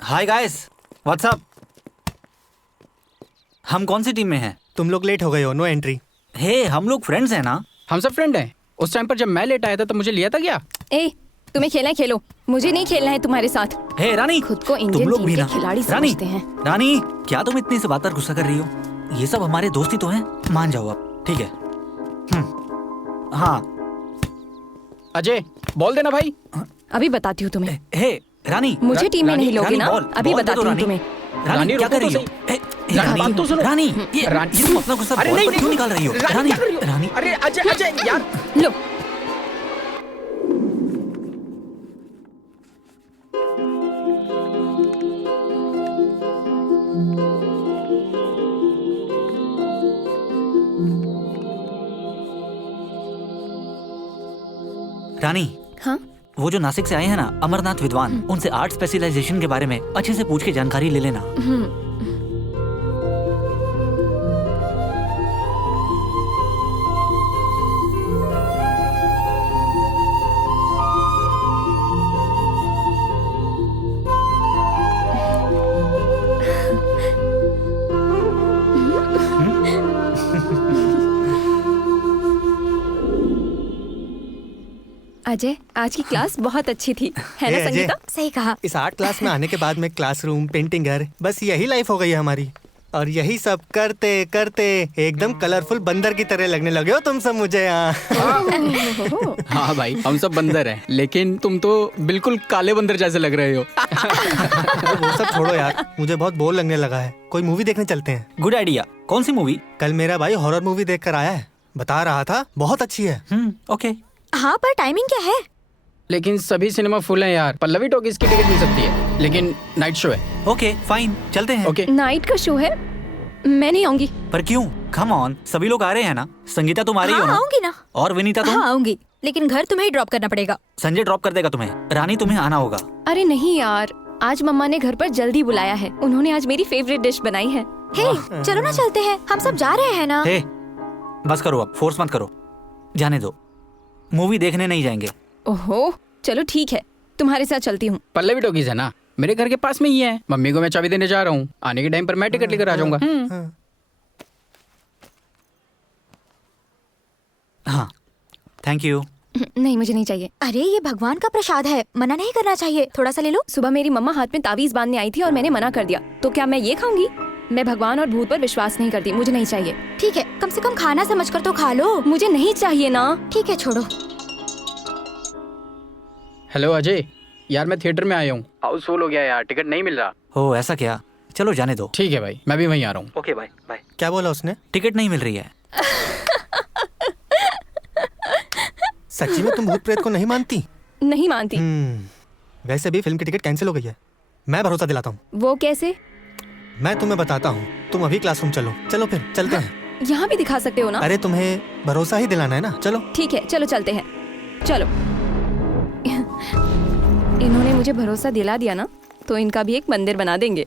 Hi guys, what's up? हम कौन सी टीम में हैं? तुम लोग लेट हो गए हो, नो एंट्री। हे हम लोग फ्रेंड्स हैं ना? हम सब फ्रेंड हैं। उस टाइम पर जब मैं लेट आया था तो मुझे लिया था क्या? ए तुम्हें खेलना है खेलो, मुझे नहीं खेलना है तुम्हारे साथ। हे रानी, खुद को तुम इंडियन लोग टीम भी के ना खिलाड़ी रानी, समझते हैं। रानी क्या तुम इतनी सी बात पर गुस्सा कर रही हो? ये सब हमारे दोस्ती तो हैं, मान जाओ आप, ठीक है? हाँ अजय बोल देना भाई। अभी बताती हूँ तुम्हें। हे रानी, मुझे टीम में नहीं लोगे ना? अभी बताती हूँ तुम्हें। रानी क्या कर रही हो? रानी बात तो सुनो। रानी ये तुम अपना गुस्सा बॉल पर क्यों निकाल रही हो? रानी रानी अरे अजय अजय यार लो। रानी हाँ वो जो नासिक से आए हैं ना, अमरनाथ विद्वान, उनसे आर्ट स्पेशलाइजेशन के बारे में अच्छे से पूछ के जानकारी ले लेना। अजय आज की क्लास बहुत अच्छी थी, है ना संगीता? सही कहा। इस आर्ट क्लास में आने के बाद में क्लासरूम, पेंटिंग घर, बस यही लाइफ हो गई है हमारी। और यही सब करते करते एकदम कलरफुल बंदर की तरह लगने लगे हो तुम सब मुझे यहाँ। हाँ भाई हम सब बंदर हैं, लेकिन तुम तो बिल्कुल काले बंदर जैसे लग रहे हो। वो सब छोड़ो यार, मुझे बहुत बोर लगने लगा है, कोई मूवी देखने चलते हैं। Good idea. कौन सी मूवी? कल मेरा भाई हॉरर मूवी देख कर आया है, बता रहा था बहुत अच्छी है। ओके। हाँ पर टाइमिंग क्या है? लेकिन सभी सिनेमा फुल हैं यार। पल्लवी टॉकीज की टिकट मिल सकती है, लेकिन नाइट शो है। ओके फाइन, चलते हैं। ओके नाइट का शो है, मैं नहीं आऊंगी। पर क्यों? कम ऑन, सभी लोग आ रहे हैं ना। संगीता तुम आ रही हो ना? आऊंगी ना। और विनीता तुम? हाँ आऊंगी, लेकिन घर तुम्हें ही ड्रॉप करना पड़ेगा। संजय ड्रॉप कर देगा तुम्हें। रानी तुम्हें आना होगा। अरे नहीं यार, आज मम्मा ने घर पर जल्दी बुलाया है, उन्होंने आज मेरी फेवरेट डिश बनाई है। हे चलो ना चलते हैं, हम सब जा रहे हैं ना। हे बस करो, अब फोर्स मत करो, जाने दो, मूवी देखने नहीं जाएंगे। ओहो चलो ठीक है, तुम्हारे साथ चलती हूँ। पल्लवी टॉकीज है ना, मेरे घर के पास में ही है। मम्मी को मैं चाबी देने जा रहा हूँ, आने के टाइम पर मैं टिकट लेकर आ जाऊंगा। हाँ थैंक यू। नहीं मुझे नहीं चाहिए। अरे ये भगवान का प्रसाद है, मना नहीं करना चाहिए, थोड़ा सा ले लो। सुबह मेरी मम्मा हाथ में तावीज बांधने आई थी और मैंने मना कर दिया, तो क्या मैं ये खाऊंगी? मैं भगवान और भूत पर विश्वास नहीं करती, मुझे नहीं चाहिए। ठीक है, कम से कम खाना समझकर तो खा लो। मुझे नहीं चाहिए ना। ठीक है छोड़ो। हेलो अजय, यार मैं थिएटर में आया हूँ, हाउसफुल हो गया यार, टिकट नहीं मिल रहा। हो ऐसा क्या? चलो जाने दो। ठीक है भाई, मैं भी वहीं आ रहा हूँ। Okay bye bye. क्या बोला उसने? टिकट नहीं मिल रही है। सच्ची में तुम भूत प्रेत को नहीं मानती? नहीं मानती। वैसे भी फिल्म की टिकट कैंसिल हो गई है, मैं भरोसा दिलाता हूँ। वो कैसे? मैं तुम्हें बताता हूँ, तुम अभी क्लासरूम चलो। चलो फिर चलते हैं। यहाँ भी दिखा सकते हो ना? अरे तुम्हें भरोसा ही दिलाना है ना, चलो। ठीक है चलो चलते हैं, चलो। इन्होंने मुझे भरोसा दिला दिया ना, तो इनका भी एक मंदिर बना देंगे।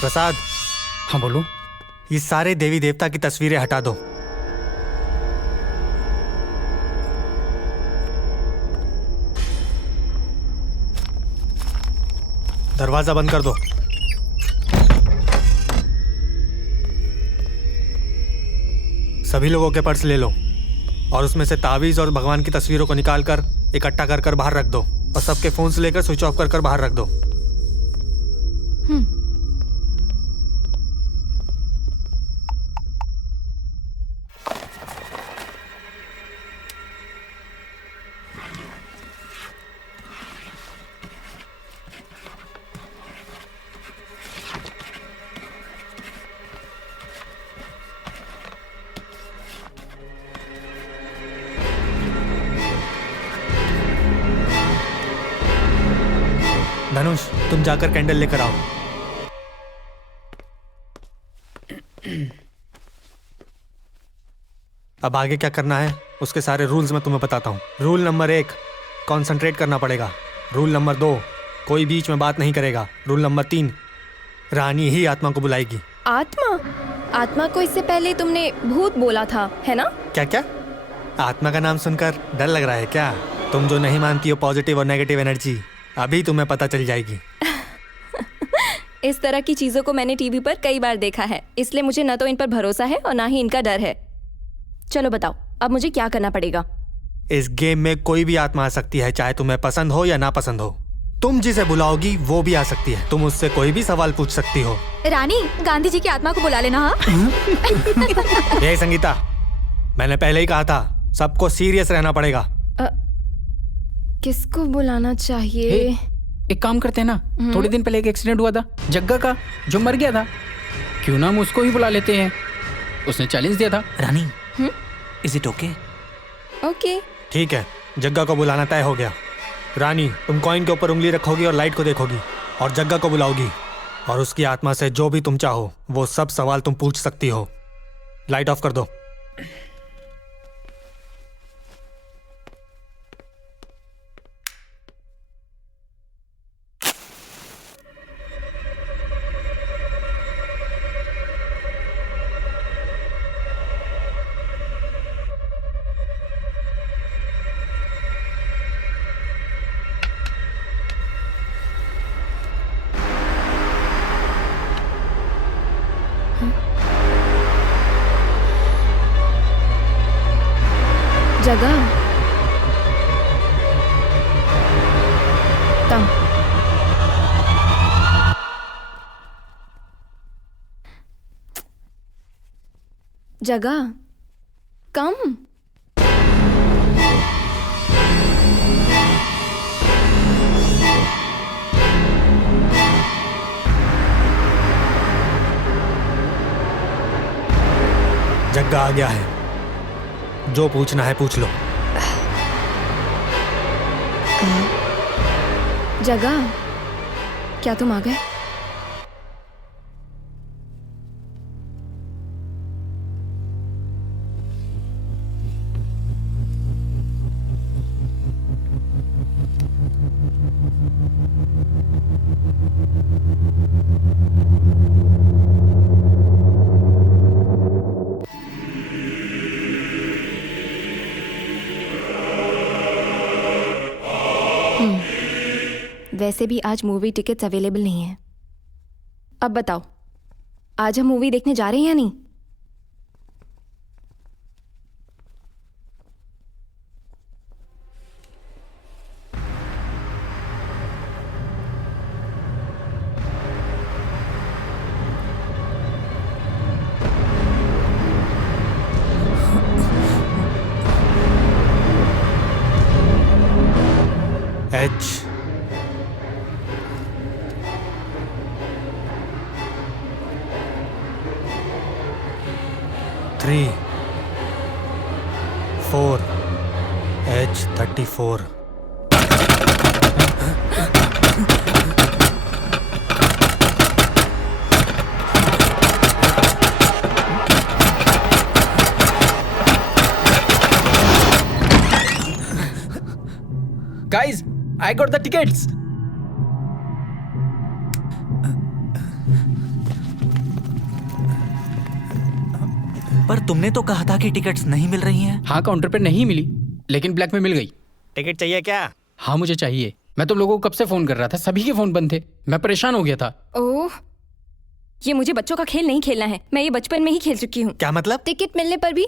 प्रसाद। हाँ बोलो। ये सारे देवी देवता की तस्वीरें हटा दो। दरवाजा बंद कर दो। सभी लोगों के पर्स ले लो और उसमें से तावीज और भगवान की तस्वीरों को निकाल कर इकट्ठा कर कर बाहर रख दो और सबके फोन से लेकर स्विच ऑफ कर कर बाहर रख दो। धनुष, तुम जाकर कैंडल लेकर आओ। अब आगे क्या करना है उसके सारे रूल्स मैं तुम्हें बताता हूँ। रूल नंबर 1, कंसंट्रेट करना पड़ेगा। रूल नंबर 2, कोई बीच में बात नहीं करेगा। रूल नंबर 3, रानी ही आत्मा को बुलाएगी। आत्मा? आत्मा को इससे पहले तुमने भूत बोला था, है ना? क्या क्या? आत्मा का नाम सुनकर डर लग रहा है क्या? तुम जो नहीं मानती हो पॉजिटिव और नेगेटिव एनर्जी, अभी तुम्हें पता चल जाएगी। इस तरह की चीजों को मैंने टीवी पर कई बार देखा है, इसलिए मुझे न तो इन पर भरोसा है और ना ही इनका डर है। चलो बताओ, अब मुझे क्या करना पड़ेगा? इस गेम में कोई भी आत्मा आ सकती है, चाहे तुम्हें पसंद हो या ना पसंद हो। तुम जिसे बुलाओगी वो भी आ सकती है। तुम उससे कोई भी सवाल पूछ सकती हो। रानी, गांधी जी की आत्मा को बुला लेना। हाँ? ये संगीता, मैंने पहले ही कहा था सबको सीरियस रहना पड़ेगा। किसको बुलाना चाहिए? एक काम करते हैं ना, थोड़े दिन पहले एक एक्सीडेंट हुआ था जग्गा का, जो मर गया था, क्यों ना हम उसको ही बुला लेते हैं। उसने चैलेंज दिया था। रानी, इज इट ओके? ओके, ठीक है, जग्गा को बुलाना तय हो गया। रानी, तुम कॉइन के ऊपर उंगली रखोगी और लाइट को देखोगी और जग्गा को बुलाओगी और उसकी आत्मा से जो भी तुम चाहो वो सब सवाल तुम पूछ सकती हो। लाइट ऑफ कर दो। जगह कम। जगह कम। जग्गा आ गया है, जो पूछना है पूछ लो। जगह, क्या तुम आ गए? वैसे भी आज मूवी टिकट्स अवेलेबल नहीं है। अब बताओ, आज हम मूवी देखने जा रहे हैं या नहीं? H 3 4 H34। Guys, I got the tickets. पर तुमने तो कहा था कि टिकट्स नहीं मिल रही हैं। हाँ, काउंटर पे नहीं मिली, लेकिन ब्लैक में मिल गई। टिकट चाहिए क्या? हाँ, मुझे चाहिए। मैं तो लोगों को कब से फोन कर रहा था, सभी के फोन बंद थे। मैं परेशान हो गया था। ओह, ये मुझे बच्चों का खेल नहीं खेलना है। मैं ये बचपन में ही खेल चुकी हूँ। क्या मतलब? टिकट मिलने पर भी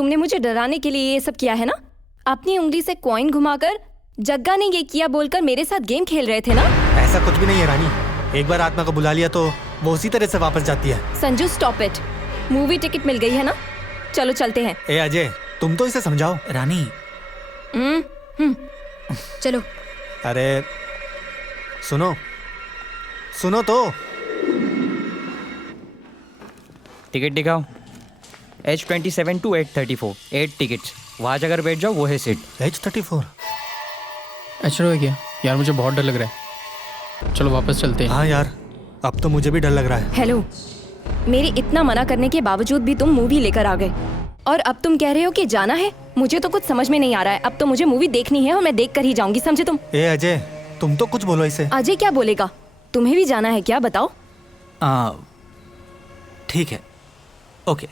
तुमने मुझे डराने के लिए ये सब किया है ना? अपनी उंगली से कॉइन घुमाकर जग्गा ने ये किया बोलकर मेरे साथ गेम खेल रहे थे ना? ऐसा कुछ भी नहीं है रानी। एक बार आत्मा को बुला लिया तो वो उसी तरह से वापस जाती है। Sanju stop it. Movie ticket मिल गई है ना, चलो चलते हैं। ए अजय, तुम तो इसे समझाओ। रानी चलो। अरे सुनो सुनो तो। टिकट दिखाओ। H27 to 834 8 tickets. वहाँ जाकर बैठ जाओ, वो है सीट। H34 अच्छा हो गया यार, मुझे बहुत डर लग रहा है। चलो वापस चलते हैं। हाँ यार, अब तो मुझे भी डर लग रहा है। हेलो, मेरे इतना मना करने के बावजूद भी तुम मूवी लेकर आ गए और अब तुम कह रहे हो कि जाना है। मुझे तो कुछ समझ में नहीं आ रहा है। अब तो मुझे मूवी देखनी है और मैं देख कर ही जाऊंगी, समझे तुम? ए अजय, तुम तो कुछ बोलो इसे। अजय क्या बोलेगा? तुम्हें भी जाना है क्या, बताओ? ठीक है, ओके,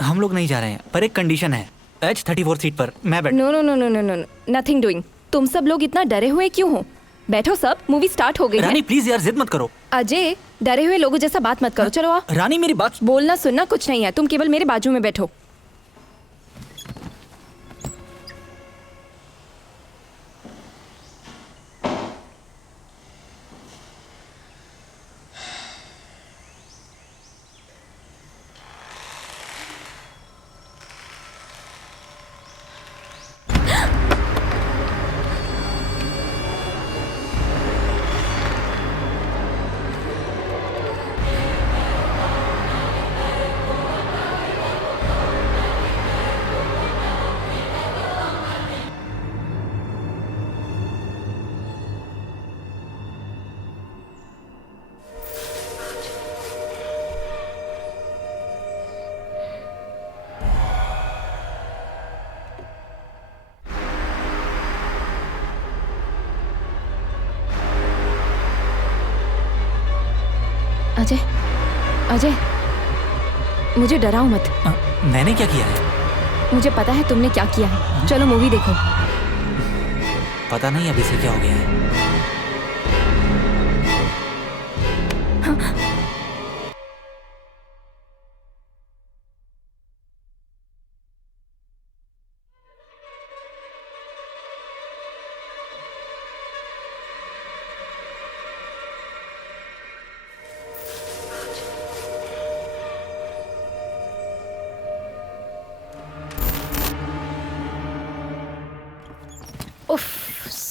हम लोग नहीं जा रहे हैं, पर एक कंडीशन है। H34 सीट पर मैं बैठ। No no no no no no, nothing doing. तुम सब लोग इतना डरे हुए क्यों हो? बैठो सब, मूवी स्टार्ट हो गई है। रानी प्लीज यार, जिद मत करो। अजय, डरे हुए लोगों जैसा बात मत करो। चलो आओ। रानी मेरी बात। बोलना सुनना कुछ नहीं है, तुम केवल मेरे बाजू में बैठो। अजय, अजय, मुझे डराओ मत। मैंने क्या किया है? मुझे पता है तुमने क्या किया है। चलो मूवी देखो। पता नहीं अभी से क्या हो गया है।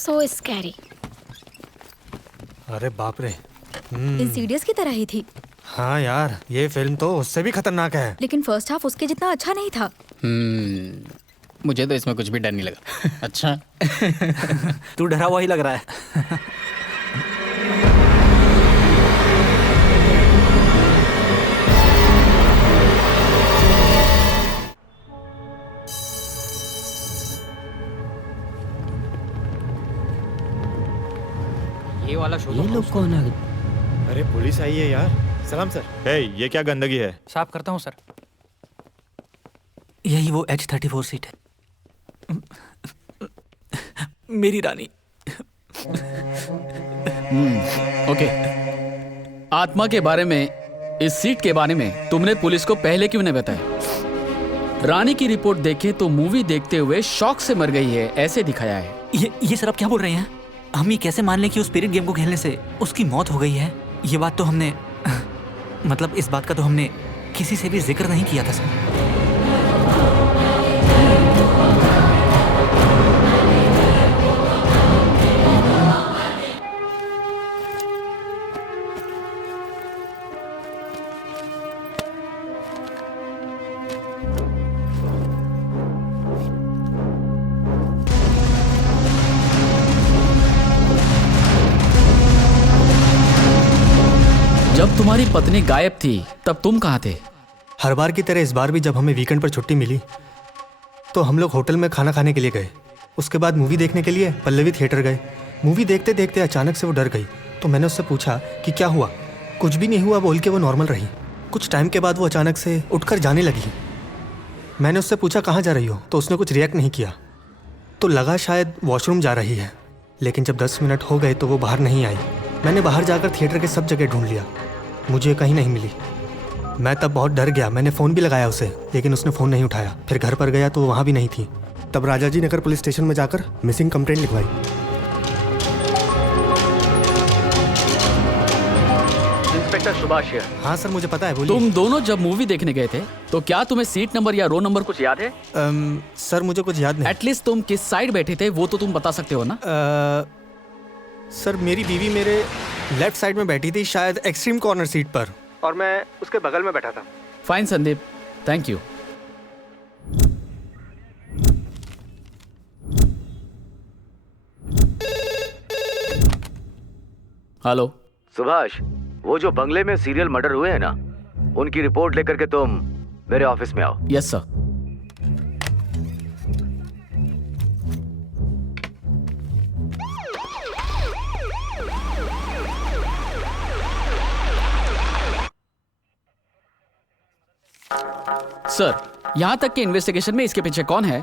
So scary. अरे बाप रे। इंसीडियस की तरह ही थी। हाँ यार, ये फिल्म तो उससे भी खतरनाक है। लेकिन फर्स्ट हाफ उसके जितना अच्छा नहीं था। मुझे तो इसमें कुछ भी डर नहीं लगा। अच्छा तू डरा हुआ ही लग रहा है। ये वाला शो। ये लोग कौन है? अरे पुलिस आई है यार। सलाम सर। हे, ये क्या गंदगी है? साफ करता हूँ सर। यही वो H34 सीट है। मेरी रानी। ओके, आत्मा के बारे में, इस सीट के बारे में तुमने पुलिस को पहले क्यों नहीं बताया? रानी की रिपोर्ट देखे तो मूवी देखते हुए शॉक से मर गई है, ऐसे दिखाया है। ये सर आप क्या बोल रहे हैं? हम ये कैसे मान लें कि उस स्पिरिट गेम को खेलने से उसकी मौत हो गई है? ये बात तो हमने, मतलब इस बात का तो हमने किसी से भी जिक्र नहीं किया था सर। जब तुम्हारी पत्नी गायब थी तब तुम कहाँ थे? हर बार की तरह इस बार भी जब हमें वीकेंड पर छुट्टी मिली तो हम लोग होटल में खाना खाने के लिए गए। उसके बाद मूवी देखने के लिए पल्लवी थिएटर गए। मूवी देखते देखते अचानक से वो डर गई, तो मैंने उससे पूछा कि क्या हुआ। कुछ भी नहीं हुआ बोल के वो नॉर्मल रही। कुछ टाइम के बाद वो अचानक से उठकर जाने लगी। मैंने उससे पूछा कहाँ जा रही हो, तो उसने कुछ रिएक्ट नहीं किया। तो लगा शायद वॉशरूम जा रही है, लेकिन जब 10 मिनट हो गए तो वो बाहर नहीं आई। मैंने बाहर जाकर थिएटर के सब जगह ढूंढ लिया, मुझे कहीं नहीं मिली। मैं तब बहुत डर गया। मैंने फ़ोन भी लगाया उसे, लेकिन उसने फ़ोन नहीं उठाया। फिर घर पर गया तो वो वहाँ भी नहीं थी। तब राजाजी नगर पुलिस स्टेशन में जाकर मिसिंग कंप्लेंट लिखवाई। इंस्पेक्टर सुभाष है। हाँ सर, मुझे पता है, बोलिए। तुम दोनों जब मूवी देखने गए थे तो क्या तुम्हें सीट नंबर या रो नंबर कुछ याद है? सर मुझे कुछ याद नहीं। एटलीस्ट तुम किस साइड बैठे थे वो तो तुम बता सकते हो ना? सर मेरी बीवी मेरे लेफ्ट साइड में बैठी थी, शायद एक्सट्रीम कॉर्नर सीट पर, और मैं उसके बगल में बैठा था। Fine Sandeep, thank you. Hello Subhash, वो जो बंगले में सीरियल मर्डर हुए हैं ना, उनकी रिपोर्ट लेकर के तुम मेरे ऑफिस में आओ। Yes sir. सर, यहाँ तक के इन्वेस्टिगेशन में इसके पीछे कौन है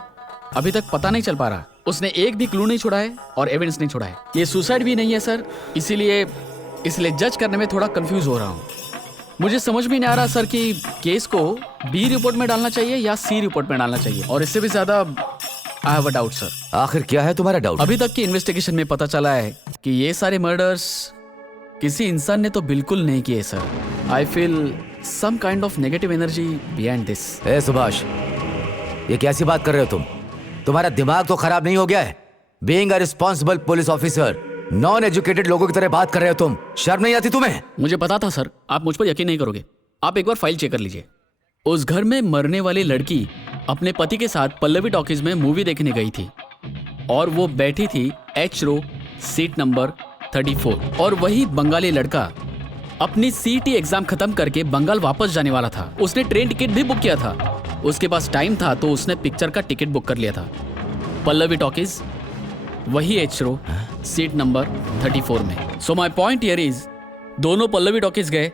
अभी तक पता नहीं चल पा रहा। उसने एक भी क्लू नहीं छोड़ा है और एविडेंस नहीं छोड़ा है। ये सुसाइड भी नहीं है सर, इसीलिए जज करने में थोड़ा कंफ्यूज हो रहा हूँ। मुझे समझ में नहीं आ रहा सर कि केस को बी रिपोर्ट में डालना चाहिए या सी रिपोर्ट में डालना चाहिए, और इससे भी ज्यादा आई हैव अ डाउट सर। आखिर क्या है तुम्हारा डाउट? अभी तक की इन्वेस्टिगेशन में पता चला है कि ये सारे मर्डर्स किसी इंसान ने तो बिल्कुल नहीं किए sir. I feel some kind of negative energy behind this. ए सुभाष, ये कैसी बात कर रहे हो तुम? तुम्हारा दिमाग तो खराब नहीं हो गया है? Being a responsible police officer, non educated लोगों की तरह बात कर रहे हो तुम। शर्म नहीं आती तुम्हें? मुझे पता था सर, आप मुझ पर यकीन नहीं करोगे। आप एक बार फाइल चेक कर लीजिए। उस घर में मरने वाली लड़की अपने पति के साथ पल्लवी टॉकीज में मूवी देखने गई थी, और वो बैठी थी एच रो सीट नंबर 34, और वही बंगाली लड़का अपनी सीटी एग्जाम खत्म करके बंगाल वापस जाने वाला था। उसने ट्रेन टिकट भी बुक किया था। उसके पास टाइम था तो उसने पिक्चर का टिकट बुक कर लिया था। पल्लवी टॉकीज, वही एच रो सीट नंबर 34 में। So my point here is, दोनों पल्लवी टॉकीज गए,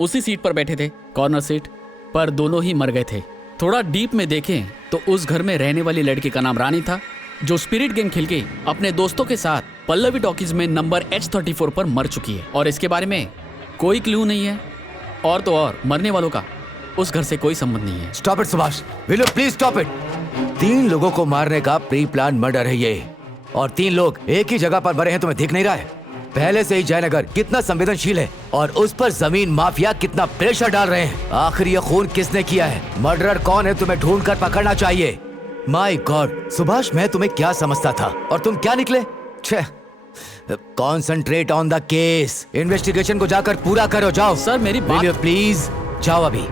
उसी सीट पर बैठे थे, कॉर्नर सीट पर। दोनों ही मर गए थे। थोड़ा डीप में देखें तो उस घर में रहने वाली लड़की का नाम रानी था, जो स्पिरिट गेम खेल के अपने दोस्तों के साथ पल्लवी टॉकीज में नंबर H34 पर मर चुकी है, और इसके बारे में कोई क्लू नहीं है। और तो और मरने वालों का उस घर से कोई संबंध नहीं है। Stop it Subhash, will you please stop it. 3 लोगों को मारने का प्री प्लान मर्डर है ये, और 3 लोग एक ही जगह पर मरे हैं। तुम्हें दिख नहीं रहा है? पहले से ही जयनगर कितना संवेदनशील है, और उस पर जमीन माफिया कितना प्रेशर डाल रहे हैं। आखिर ये खून किसने किया है? मर्डरर कौन है? तुम्हें ढूंढ कर पकड़ना चाहिए। माय गॉड सुभाष, मैं तुम्हें क्या समझता था और तुम क्या निकले? Concentrate on the case. Investigation को जाकर पूरा करो। जाओ सर, मेरी बात प्लीज जाओ अभी।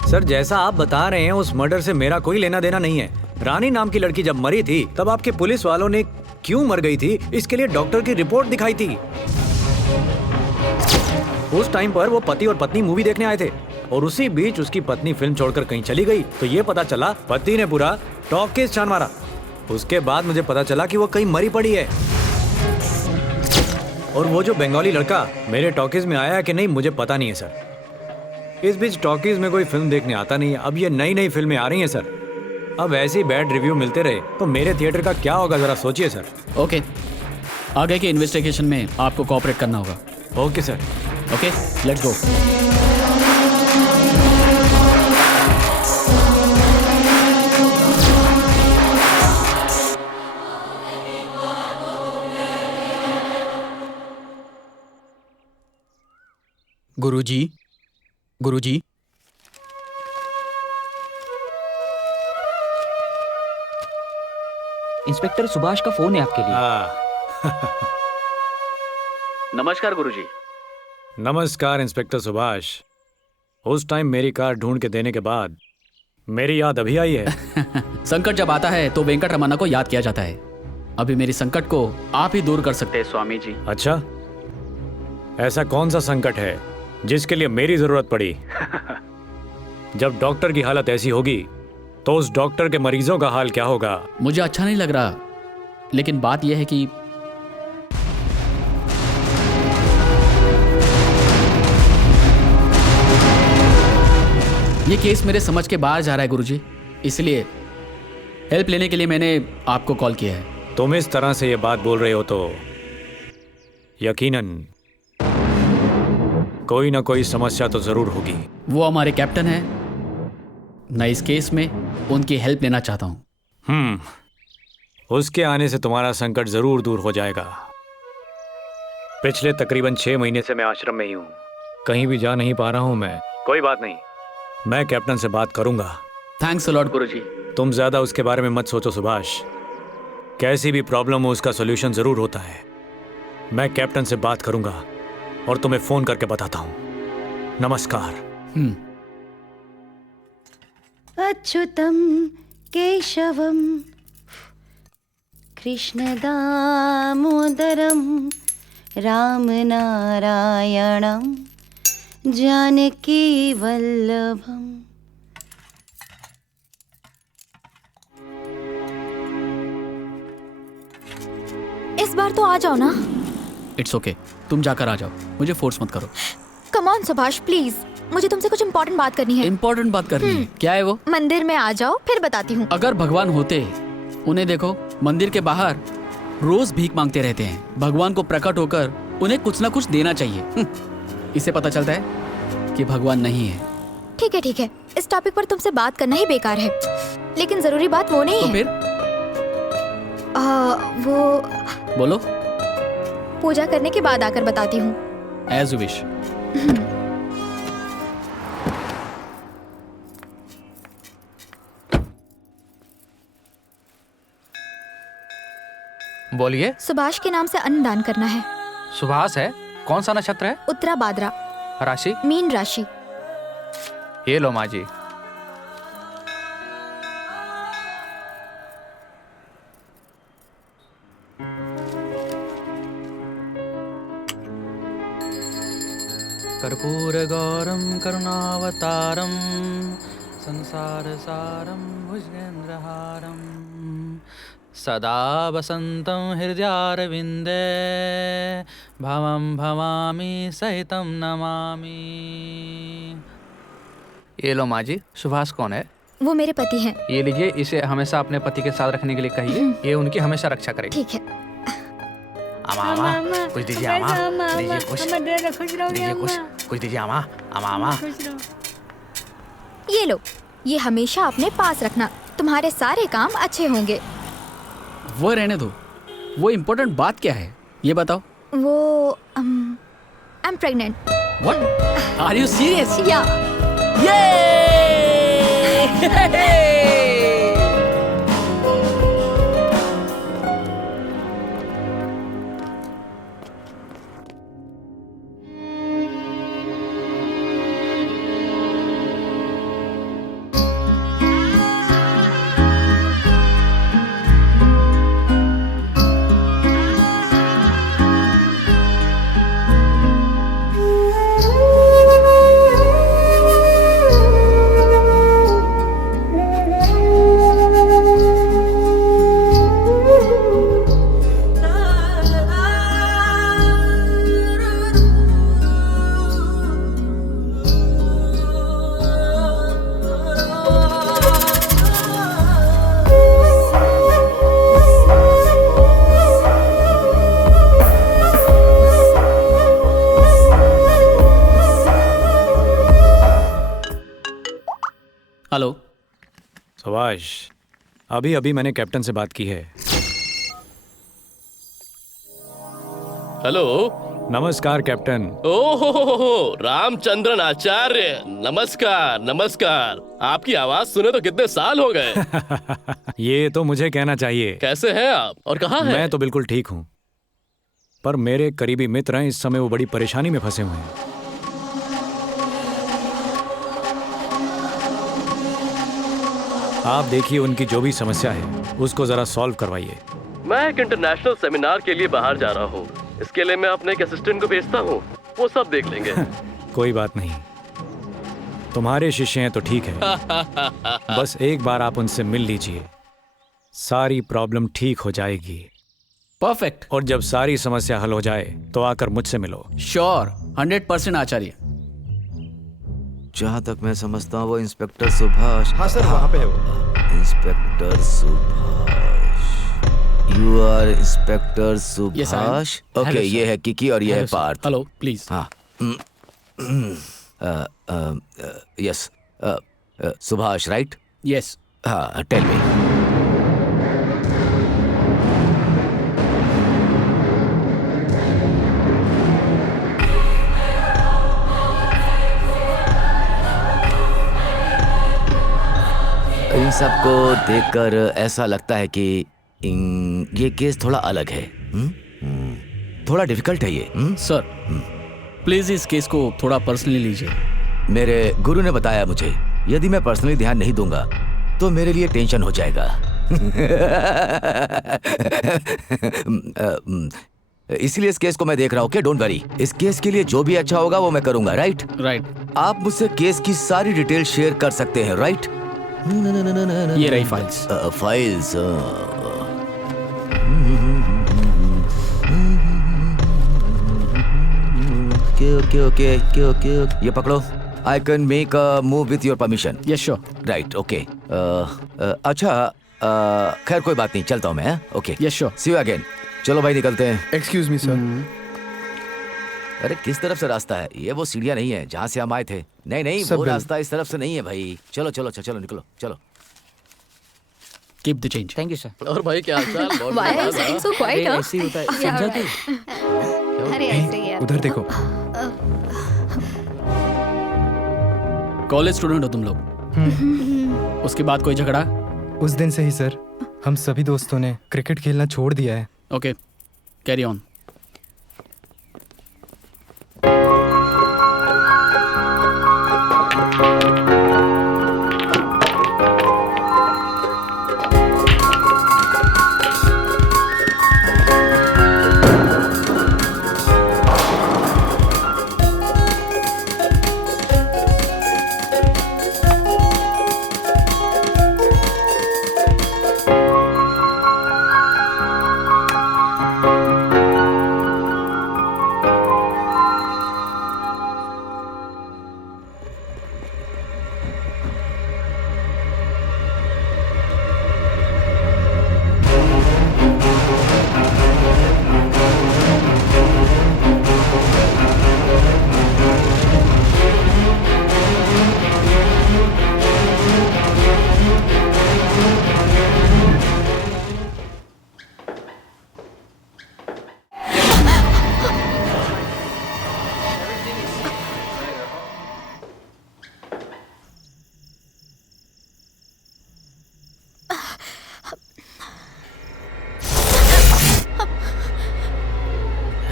सर, जैसा आप बता रहे हैं उस मर्डर से मेरा कोई लेना देना नहीं है। रानी नाम की लड़की जब मरी थी तब आपके पुलिस वालों ने क्यों मर गई थी इसके लिए डॉक्टर की रिपोर्ट दिखाई थी। उस टाइम पर वो पति और पत्नी मूवी देखने आए थे, और उसी बीच उसकी पत्नी फिल्म छोड़कर कहीं चली गई, तो ये पता चला पति ने पूरा टॉकीज छान मारा। उसके बाद मुझे पता चला कि वो कहीं मरी पड़ी है। और वो जो बंगाली लड़का मेरे टॉकीज में आया कि नहीं मुझे पता नहीं है सर। इस बीच टॉकीज में कोई फिल्म देखने आता नहीं है। अब ये नई नई फिल्में आ रही हैं सर। अब ऐसे ही बैड रिव्यू मिलते रहे तो मेरे थिएटर का क्या होगा, जरा सोचिए सर। ओके, आगे के इन्वेस्टिगेशन में आपको कोऑपरेट करना होगा। Okay sir. Okay, let's go. Guruji, Guruji, inspector Subhash का फोन है आपके लिए। नमस्कार गुरुजी। नमस्कार इंस्पेक्टर सुभाष। उस टाइम मेरी कार ढूंढ के देने के बाद मेरी याद अभी आई है। संकट जब आता है तो वेंकट रमन्ना को याद किया जाता है। अभी मेरी संकट को आप ही दूर कर सकते हैं स्वामी जी। अच्छा, ऐसा कौन सा संकट है जिसके लिए मेरी जरूरत पड़ी? जब डॉक्टर की हालत ऐसी होगी तो उस डॉक्टर के मरीजों का हाल क्या होगा? मुझे अच्छा नहीं लग रहा, लेकिन बात यह है कि ये केस मेरे समझ के बाहर जा रहा है गुरुजी, इसलिए हेल्प लेने के लिए मैंने आपको कॉल किया है। तुम इस तरह से ये बात बोल रहे हो तो यकीनन कोई ना कोई समस्या तो जरूर होगी। वो हमारे कैप्टन है, मैं इस केस में उनकी हेल्प लेना चाहता हूँ। उसके आने से तुम्हारा संकट जरूर दूर हो जाएगा। पिछले तकरीबन 6 महीने से मैं आश्रम में ही हूँ, कहीं भी जा नहीं पा रहा हूँ मैं। कोई बात नहीं, मैं कैप्टन से बात करूंगा। थैंक्स अ लॉट गुरुजी। तुम ज्यादा उसके बारे में मत सोचो सुभाष, कैसी भी प्रॉब्लम हो उसका सॉल्यूशन जरूर होता है। मैं कैप्टन से बात करूंगा और तुम्हें फोन करके बताता हूं। नमस्कार। अच्युतम केशवम कृष्ण दामोदरम राम नारायणम जानकी वल्लभम। इस बार तो आ जाओ ना। इट्स ओके, तुम जाकर आ जाओ, मुझे फोर्स मत करो। कम ऑन सुभाष प्लीज, मुझे तुमसे कुछ इम्पोर्टेंट बात करनी है। इम्पोर्टेंट बात करनी है? क्या है वो? मंदिर में आ जाओ, फिर बताती हूँ। अगर भगवान होते, उन्हें देखो मंदिर के बाहर रोज भीख मांगते रहते हैं। भगवान को प्रकट होकर उन्हें कुछ ना कुछ देना चाहिए। इससे पता चलता है कि भगवान नहीं है। ठीक है, इस टॉपिक पर तुमसे बात करना ही बेकार है, लेकिन जरूरी बात वो नहीं तो है। फिर? वो बोलो। पूजा करने के बाद आकर बताती हूँ। As you wish. बोलिए। सुभाष के नाम से अन्नदान करना है। सुभाष है? कौन सा नक्षत्र है? उत्तरा भाद्रा। राशि? मीन राशि। ये लो माँ जी। कर्पूर गौरम करुणावतारम संसार सारम भुजगेंद्रहारम सदा वसंतं हृदयारविंदे भवं भवामी सहितं नमामि। ये लो माँ जी। सुभाष कौन है? वो मेरे पति हैं। ये लीजिए, इसे हमेशा अपने पति के साथ रखने के लिए कहिए, ये उनकी हमेशा रक्षा करेगी। ठीक है। आमा आमा कुछ दीजिए, आमा दीजिए कुछ, दीजिए कुछ दीजिए, आमा आमा आमा। ये लो, ये हमेशा अपने पास रखना, तुम्हारे सारे काम अच्छे होंगे। वो रहने दो, वो इम्पोर्टेंट बात क्या है ये बताओ। वो I am pregnant. What? Are you serious? Yeah. Hello Subhash, अभी अभी मैंने कैप्टन से बात की है। हेलो। नमस्कार कैप्टन। ओहो रामचंद्रन आचार्य, नमस्कार नमस्कार। आपकी आवाज सुने तो कितने साल हो गए। ये तो मुझे कहना चाहिए। कैसे हैं आप और कहाँ हैं? मैं तो बिल्कुल ठीक हूँ, पर मेरे करीबी मित्र हैं, इस समय वो बड़ी परेशानी में फंसे हुए हैं। आप देखिए उनकी जो भी समस्या है उसको जरा सॉल्व करवाइए। मैं एक इंटरनेशनल सेमिनार के लिए बाहर जा रहा हूँ, इसके लिए मैं अपने एक असिस्टेंट को भेजता हूँ, वो सब देख लेंगे। कोई बात नहीं, तुम्हारे शिष्य हैं तो ठीक है। बस एक बार आप उनसे मिल लीजिए, सारी प्रॉब्लम ठीक हो जाएगी। परफेक्ट। और जब सारी समस्या हल हो जाए तो आकर मुझसे मिलो। श्योर, 100% आचार्य। जहाँ तक मैं समझता हूँ वो इंस्पेक्टर सुभाष। हाँ सर, वहाँ पे है वो। Inspector Subhash, you are inspector Yes, I am. Subhash. Okay, Hello, ये sir. है किकी और ये है Hello, sir. Parth. Hello please. हाँ। Yes, Subhash right? यस। हाँ, टेल मी। इन सबको देखकर ऐसा लगता है कि ये केस थोड़ा अलग है। थोड़ा डिफिकल्ट है ये। सर प्लीज इस केस को थोड़ा पर्सनली लीजिए। मेरे गुरु ने बताया मुझे यदि मैं पर्सनली ध्यान नहीं दूंगा तो मेरे लिए टेंशन हो जाएगा। इसलिए इस केस को मैं देख रहा हूँ। Okay, don't worry. इस केस के लिए जो भी अच्छा होगा वो मैं करूंगा। Right right. आप मुझसे केस की सारी डिटेल शेयर कर सकते हैं। राइट? ये रही files. Files. Okay okay okay okay, ये पकड़ो। I can make a move with your permission. Yes sure. Right, okay. अच्छा, खैर कोई बात नहीं, चलता हूँ मैं। Okay, yes sure. See you again. चलो भाई, निकलते हैं। Excuse me sir. अरे किस तरफ से रास्ता है? ये वो सीढ़ियाँ नहीं है जहाँ से हम आए थे। नहीं नहीं, सब वो गलत। रास्ता इस तरफ से नहीं है भाई। चलो चलो चलो, निकलो चलो। Keep the change. Thank you sir. और भाई क्या हालचाल? बहुत Why are you बढ़िया। saying so quiet, huh? ऐसे ही होता है, Yeah, समझा right. तू? अरे ऐसे ही यार। उधर देखो। कॉलेज स्टूडेंट हो तुम लोग? उसके बाद कोई झगड़ा? उस दिन से ही सर, हम सभी दोस्तों ने क्रिकेट खेलना छोड़ दिया है। Okay, carry on.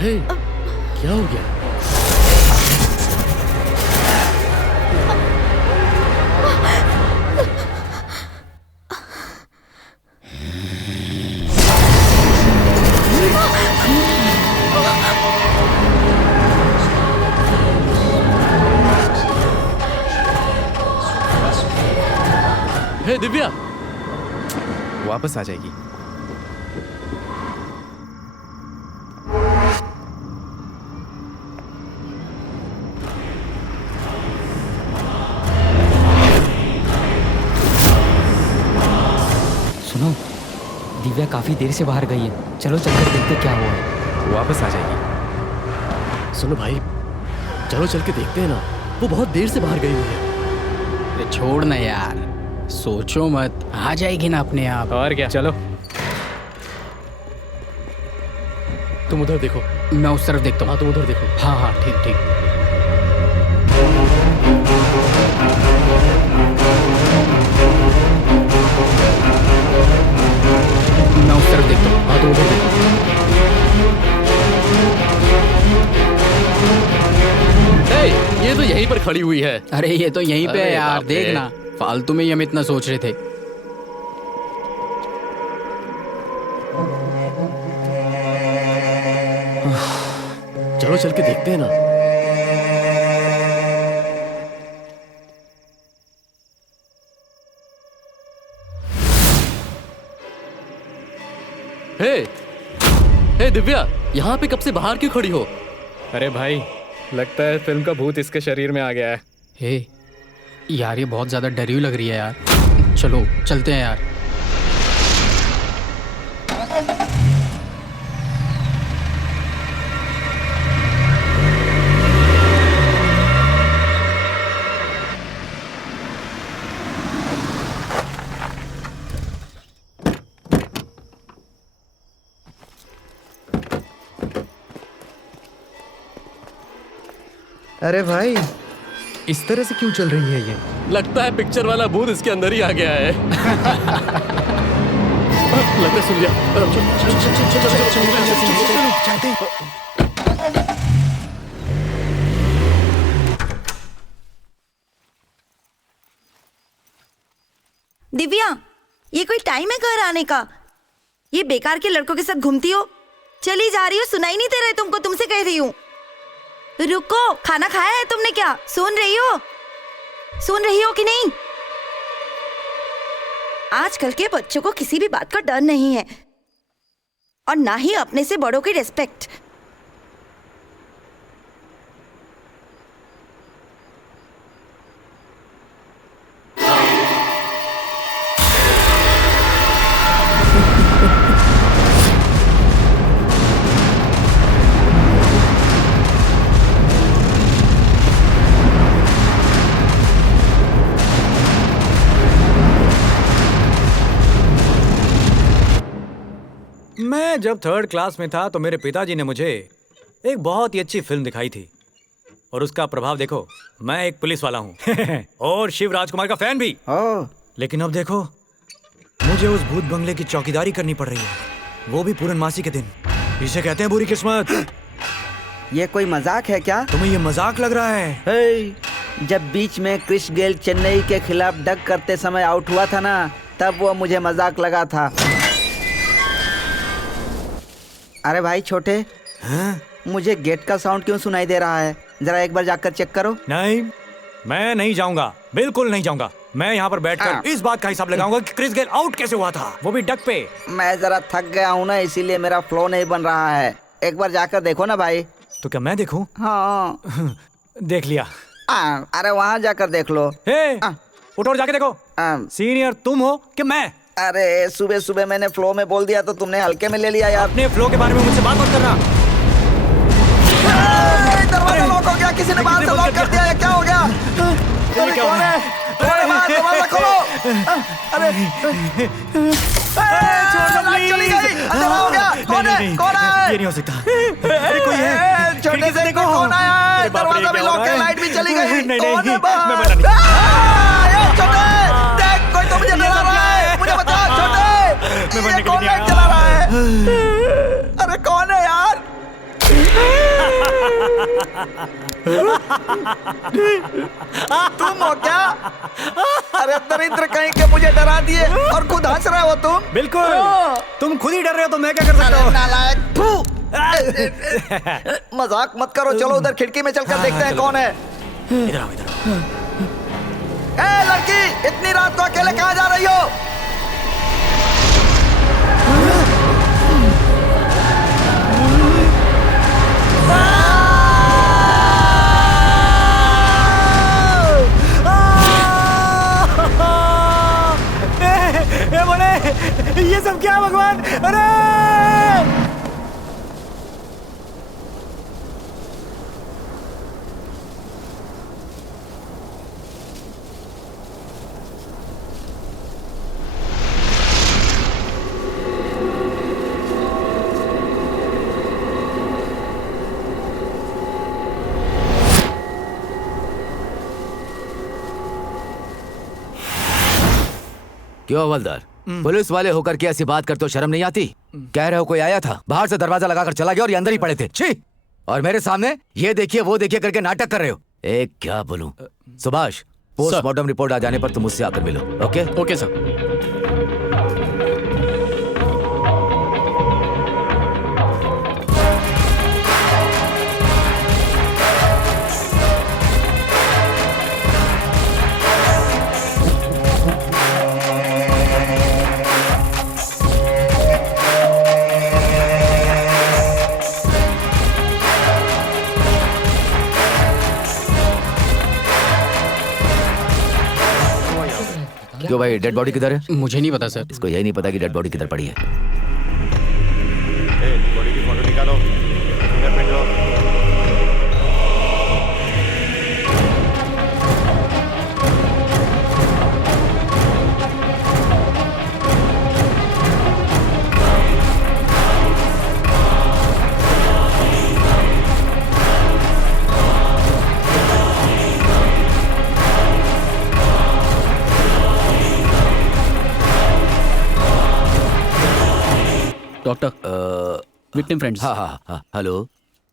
हे, क्या हो गया? हे दिव्या, वापस आ जाएगी। सुनो, दिव्या काफी देर से बाहर गई है। चलो चलकर देखते क्या हुआ है। वापस आ जाएगी। सुनो भाई, चलो चल के देखते हैं ना। वो बहुत देर से बाहर गई हुई है। अरे छोड़ ना यार, सोचो मत, आ जाएगी ना अपने आप। और क्या, चलो। तुम उधर देखो। मैं उस तरफ देखता हूँ। हाँ, तुम उधर देखो। हाँ हाँ, ठीक ठीक। मैं उस तरफ देखता हूँ। हाँ, तुम उधर देखो। हे, ये तो यहीं पर खड़ी हुई है। अरे ये तो यहीं पे है अरे यार, बाप रे। देखना। फालतू में ही हम इतना सोच रहे थे। चलो चल के देखते हैं ना। हे, हे दिव्या, यहाँ पे कब से बाहर क्यों खड़ी हो? अरे भाई, लगता है फिल्म का भूत इसके शरीर में आ गया है। हे यार, ये बहुत ज्यादा डरी हुई लग रही है यार। चलो चलते हैं यार। अरे भाई, इस तरह से क्यों चल रही है ये? लगता है पिक्चर वाला भूत इसके अंदर ही आ गया है। लगता है सुन लिया। दिव्या, ये कोई टाइम है घर आने का? ये बेकार के लड़कों के साथ घूमती हो? चली जा रही हो, सुनाई नहीं दे रहा है तुमको? तुमसे कह रही हूँ रुको। खाना खाया है तुमने क्या? सुन रही हो? सुन रही हो कि नहीं? आजकल के बच्चों को किसी भी बात का डर नहीं है, और ना ही अपने से बड़ों की रिस्पेक्ट। मैं जब 3rd क्लास में था तो मेरे पिताजी ने मुझे एक बहुत ही अच्छी फिल्म दिखाई थी, और उसका प्रभाव देखो। मैं एक पुलिस वाला हूँ और शिव राजकुमार का फैन भी। लेकिन अब देखो, मुझे उस भूत बंगले की चौकीदारी करनी पड़ रही है, वो भी पूर्णमासी के दिन। इसे कहते हैं बुरी किस्मत। ये कोई मजाक है क्या? तुम्हें ये मजाक लग रहा है? जब बीच में क्रिस गेल चेन्नई के खिलाफ डक करते समय आउट हुआ था ना, तब वो मुझे मजाक लगा था। अरे भाई छोटे, मुझे गेट का साउंड क्यों सुनाई दे रहा है? जरा एक बार जाकर चेक करो। नहीं, मैं नहीं जाऊंगा, बिल्कुल नहीं जाऊंगा। मैं यहाँ पर बैठकर इस बात का हिसाब लगाऊंगा कि क्रिस गेल आउट कैसे हुआ था, वो भी डक पे। मैं जरा थक गया हूँ ना, इसीलिए मेरा फ्लो नहीं बन रहा है। एक बार जाकर देखो ना भाई। तो क्या मैं देखूं? हाँ। देख लिया। अरे वहाँ जाकर देख लो। उठो और जाके देखो। सीनियर तुम हो कि मैं? अरे सुबह सुबह मैंने फ्लो में बोल दिया तो तुमने हल्के में ले लिया यार। अपने फ्लो के बारे में मुझसे बात मत करना। दरवाजा लॉक हो गया, किसी ने बाहर से लॉक कर दिया है, क्या हो गया? अरे कौन है? दरवाजा खोलो। अरे चली गई, अंधेरा हो गया। कौन है? कौन है? ये नहीं हो सकता। अरे कोई है? छोटे से देखो कौन आया है? दरवाजा भी लॉक है, लाइट भी चली गई। कौन है बाहर? छोटे देख, कोई तो मुझे डरा रहा है, मुझे बता छोटे। ये कौन लाइट चला रहा है? अरे कौन है यार? तुम हो क्या? अरे दरिद्र कहीं के, मुझे डरा दिए और खुद हंस रहे हो तुम। बिल्कुल, तुम खुद ही डर रहे हो तो मैं क्या कर सकता हूँ? नालायक। मजाक मत करो, चलो उधर खिड़की में चलकर देखते हैं कौन है। इधर आओ, इधर आओ। ए लड़की, इतनी रात को अकेले कहाँ जा रही हो? ये सब क्या भगवान? अरे क्यों हवलदार, पुलिस वाले होकर के ऐसी बात करते हो शर्म नहीं आती? कह रहे हो कोई आया था, बाहर से दरवाजा लगाकर चला गया और ये अंदर ही पड़े थे। छी! और मेरे सामने ये देखिए वो देखिए करके नाटक कर रहे हो। एक क्या बोलूं? सुभाष, पोस्टमार्टम रिपोर्ट आ जाने पर तुम मुझसे आकर मिलो। ओके? Okay sir. क्यों भाई, डेड बॉडी किधर है? मुझे नहीं पता सर। इसको यही नहीं पता कि डेड बॉडी किधर पड़ी है। बॉडी की फोटो निकालो, फिंगरप्रिंट लो। Doctor victim friends. हाँ हाँ हाँ, hello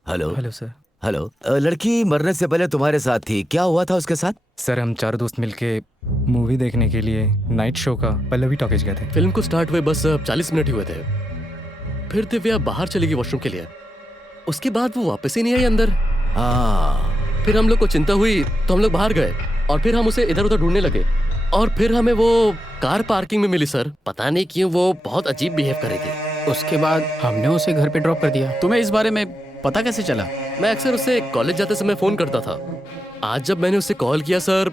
hello hello sir. Hello. लड़की मरने से पहले तुम्हारे साथ थी, क्या हुआ था उसके साथ? सर हम 4 दोस्त मिलके मूवी देखने के लिए नाइट शो का पल्लवी टॉकीज गए थे। फिल्म को स्टार्ट हुए बस 40 मिनट ही हुए थे, फिर दिव्या बाहर चली गई वॉशरूम के लिए। उसके बाद वो वापस ही नहीं आई अंदर। हाँ। फिर हम लोग को चिंता हुई तो हम लोग बाहर गए और फिर हम उसे इधर उधर ढूंढने लगे और फिर हमें वो कार पार्किंग में मिली सर। पता नहीं क्यों वो बहुत अजीब बिहेव कर रही थी। उसके बाद हमने उसे घर पे ड्रॉप कर दिया। तुम्हें इस बारे में पता कैसे चला? मैं अक्सर उसे कॉलेज जाते समय फोन करता था। आज जब मैंने उसे कॉल किया सर,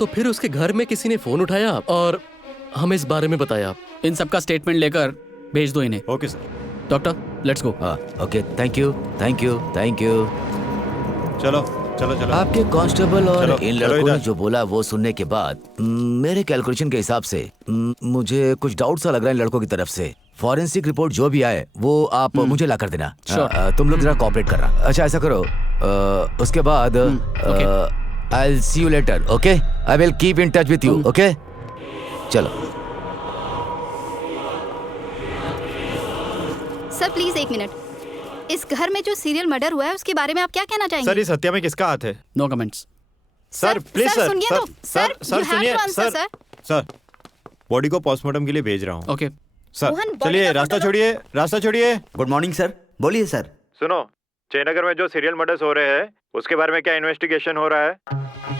तो फिर उसके घर में किसी ने फोन उठाया और हमें इस बारे में बताया। इन सबका स्टेटमेंट लेकर भेज दो इन्हें। Okay sir. Doctor let's go. Okay, thank you thank you thank you. चलो चलो चलो। आपके कांस्टेबल और चलो, इन चलो लड़कों ने इधर। जो बोला वो सुनने के बाद मेरे कैलकुलेशन के हिसाब से मुझे कुछ डाउट सा लग रहा है इन लड़कों की तरफ से। फॉरेंसिक रिपोर्ट जो भी आए वो आप मुझे ला कर देना। तुम लोग जरा कोऑपरेट करना। अच्छा ऐसा करो, उसके बाद I will see you later. Okay, I will keep in touch with you. Okay चलो। Sir please 1 minute. इस घर में जो सीरियल मर्डर हुआ है उसके बारे में आप क्या कहना चाहेंगे? सर इस हत्या में किसका हाथ है? No comments. Sir please sir सुनिए तो। सर you have सुनिए to answer, sir sir body को पोस्टमार्टम के लिए भेज रहा हूँ। ओके सर मोहन, body चलिए, का रास्ता छोड़िए रास्ता छोड़िए। Good morning sir. बोलिए सर। सुनो, जयनगर में जो सीरियल मर्डर्स हो रहे हैं उसके बारे में क्या इन्वेस्टिगेशन हो रहा है?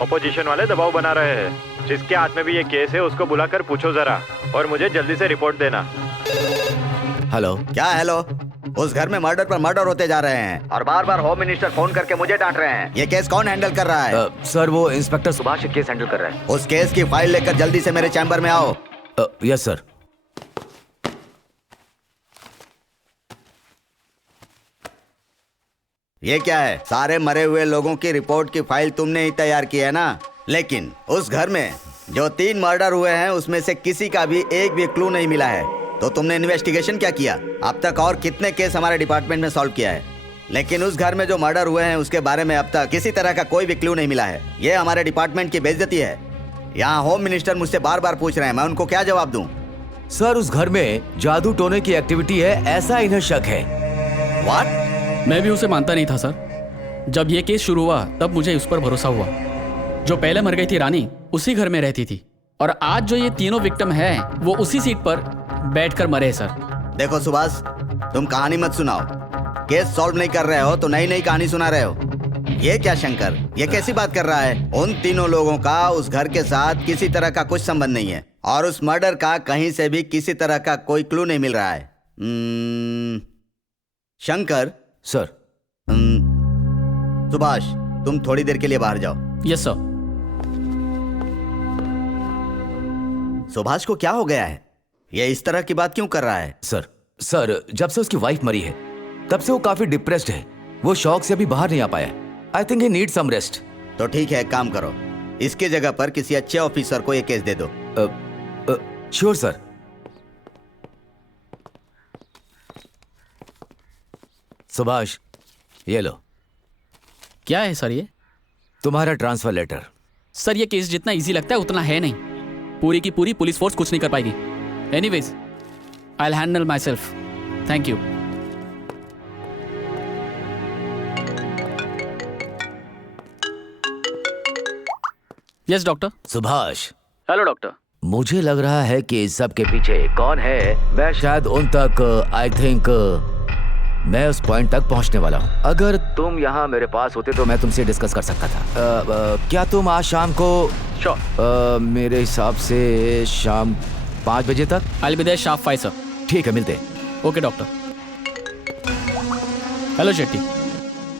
ऑपोजिशन वाले दबाव बना रहे हैं। जिसके हाथ में भी ये केस है उसको बुलाकर पूछो जरा और मुझे जल्दी से रिपोर्ट देना। हेलो। क्या हेलो? उस घर में मर्डर पर मर्डर होते जा रहे हैं और बार बार होम मिनिस्टर फोन करके मुझे डांट रहे हैं। ये केस कौन हैंडल कर रहा है? सर वो इंस्पेक्टर सुभाष केस हैंडल कर रहा है। उस केस की फाइल लेकर जल्दी से मेरे चैम्बर में आओ। Yes sir. ये क्या है? सारे मरे हुए लोगों की रिपोर्ट की फाइल तुमने ही तैयार की है ना? लेकिन उस घर में जो 3 मर्डर हुए हैं उसमें से किसी का भी एक भी क्लू नहीं मिला है। तो तुमने इन्वेस्टिगेशन क्या किया? अब तक और कितने केस हमारे डिपार्टमेंट में सॉल्व किया है, लेकिन उस घर में जो मर्डर हुए हैं उसके बारे में अब तक किसी तरह का कोई भी क्लू नहीं मिला है। ये हमारे डिपार्टमेंट की बेइज्जती है। यहाँ होम मिनिस्टर मुझसे बार बार पूछ रहे हैं, मैं उनको क्या जवाब दूं? सर उस घर में जादू टोने की एक्टिविटी है ऐसा इन्हें शक है। व्हाट? मैं भी उसे मानता नहीं था सर। जब ये केस शुरू हुआ तब मुझे उस पर भरोसा हुआ। जो पहले मर गई थी रानी उसी घर में रहती थी और आज जो ये तीनों विक्टिम हैं वो उसी सीट पर बैठकर मरे सर। देखो सुभाष, तुम कहानी मत सुनाओ। केस सॉल्व नहीं कर रहे हो तो नई नई कहानी सुना रहे हो। ये क्या शंकर, ये कैसी बात कर रहा है? उन तीनों लोगों का उस घर के साथ किसी तरह का कुछ संबंध नहीं है और उस मर्डर का कहीं से भी किसी तरह का कोई क्लू नहीं मिल रहा है। शंकर। सर। सुभाष, तुम थोड़ी देर के लिए बाहर जाओ। Yes sir. सुभाष को क्या हो गया है? ये इस तरह की बात क्यों कर रहा है? सर जब से उसकी वाइफ मरी है तब से वो काफी डिप्रेस्ड है। वो शौक से अभी बाहर नहीं आ पाया। I think he need some rest. तो ठीक है, काम करो, इसकी जगह पर किसी अच्छे ऑफिसर को ये केस दे दो। Sure sir. सुभाष ये लो। क्या है सर ये? तुम्हारा ट्रांसफर लेटर। सर ये केस जितना इजी लगता है उतना है नहीं। पूरी की पूरी पुलिस फोर्स कुछ नहीं कर पाएगी। Anyways I will handle my self. Thank you. Yes doctor. Subhash. Hello doctor. मुझे लग रहा है कि इस सब के पीछे कौन है मैं शायद उन तक आई थिंक मैं उस पॉइंट तक पहुंचने वाला हूं। अगर तुम यहाँ मेरे पास होते तो मैं तुमसे डिस्कस कर सकता था। क्या तुम आज शाम को? श्योर। मेरे हिसाब से शाम 5 बजे तक। I will be there sharp 5 sir. ठीक है, मिलते हैं। Okay doctor. Hello Shetty.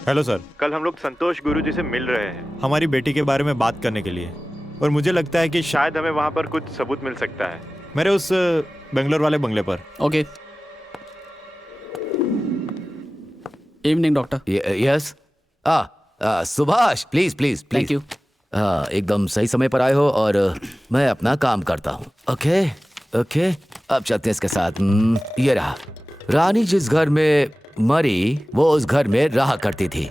Hello sir. कल हम लोग संतोष गुरुजी से मिल रहे हैं हमारी बेटी के बारे में बात करने के लिए और मुझे लगता है कि शायद हमें वहाँ पर कुछ सबूत मिल सकता है मेरे उस बेंगलोर वाले बंगले पर। Okay. Evening doctor. Yes. Subhash please please please. Thank you. एकदम सही समय पर आए हो और मैं अपना काम करता हूँ। ओके ओके, अब चलते हैं इसके साथ। ये रहा रानी जिस घर में मरी वो उस घर में रहा करती थी।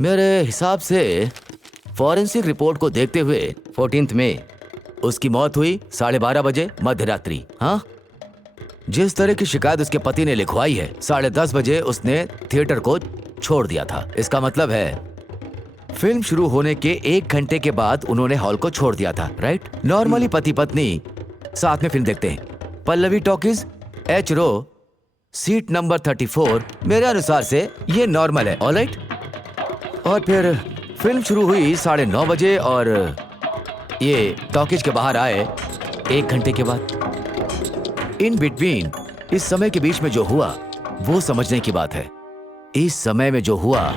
मेरे हिसाब से फॉरेंसिक रिपोर्ट को देखते हुए 14 में उसकी मौत हुई 12:30 बजे मध्य रात्रि। हाँ जिस तरह की शिकायत उसके पति ने लिखवाई है, 10:30 बजे उसने थिएटर को छोड़ दिया था। इसका मतलब है फिल्म शुरू होने के 1 घंटे के बाद उन्होंने हॉल को छोड़ दिया था, राइट? नॉर्मली पति पत्नी साथ में फिल्म देखते हैं। पल्लवी टॉकीज, एच रो, सीट नंबर 34, मेरे अनुसार से ये नॉर्मल है, ऑलराइट? और फिर फिल्म शुरू हुई 9:30 बजे और ये टॉकीज के बाहर आए 1 घंटे के बाद। इन बिटवीन, इस समय के बीच में जो हुआ वो समझने की बात है। इस समय में जो हुआ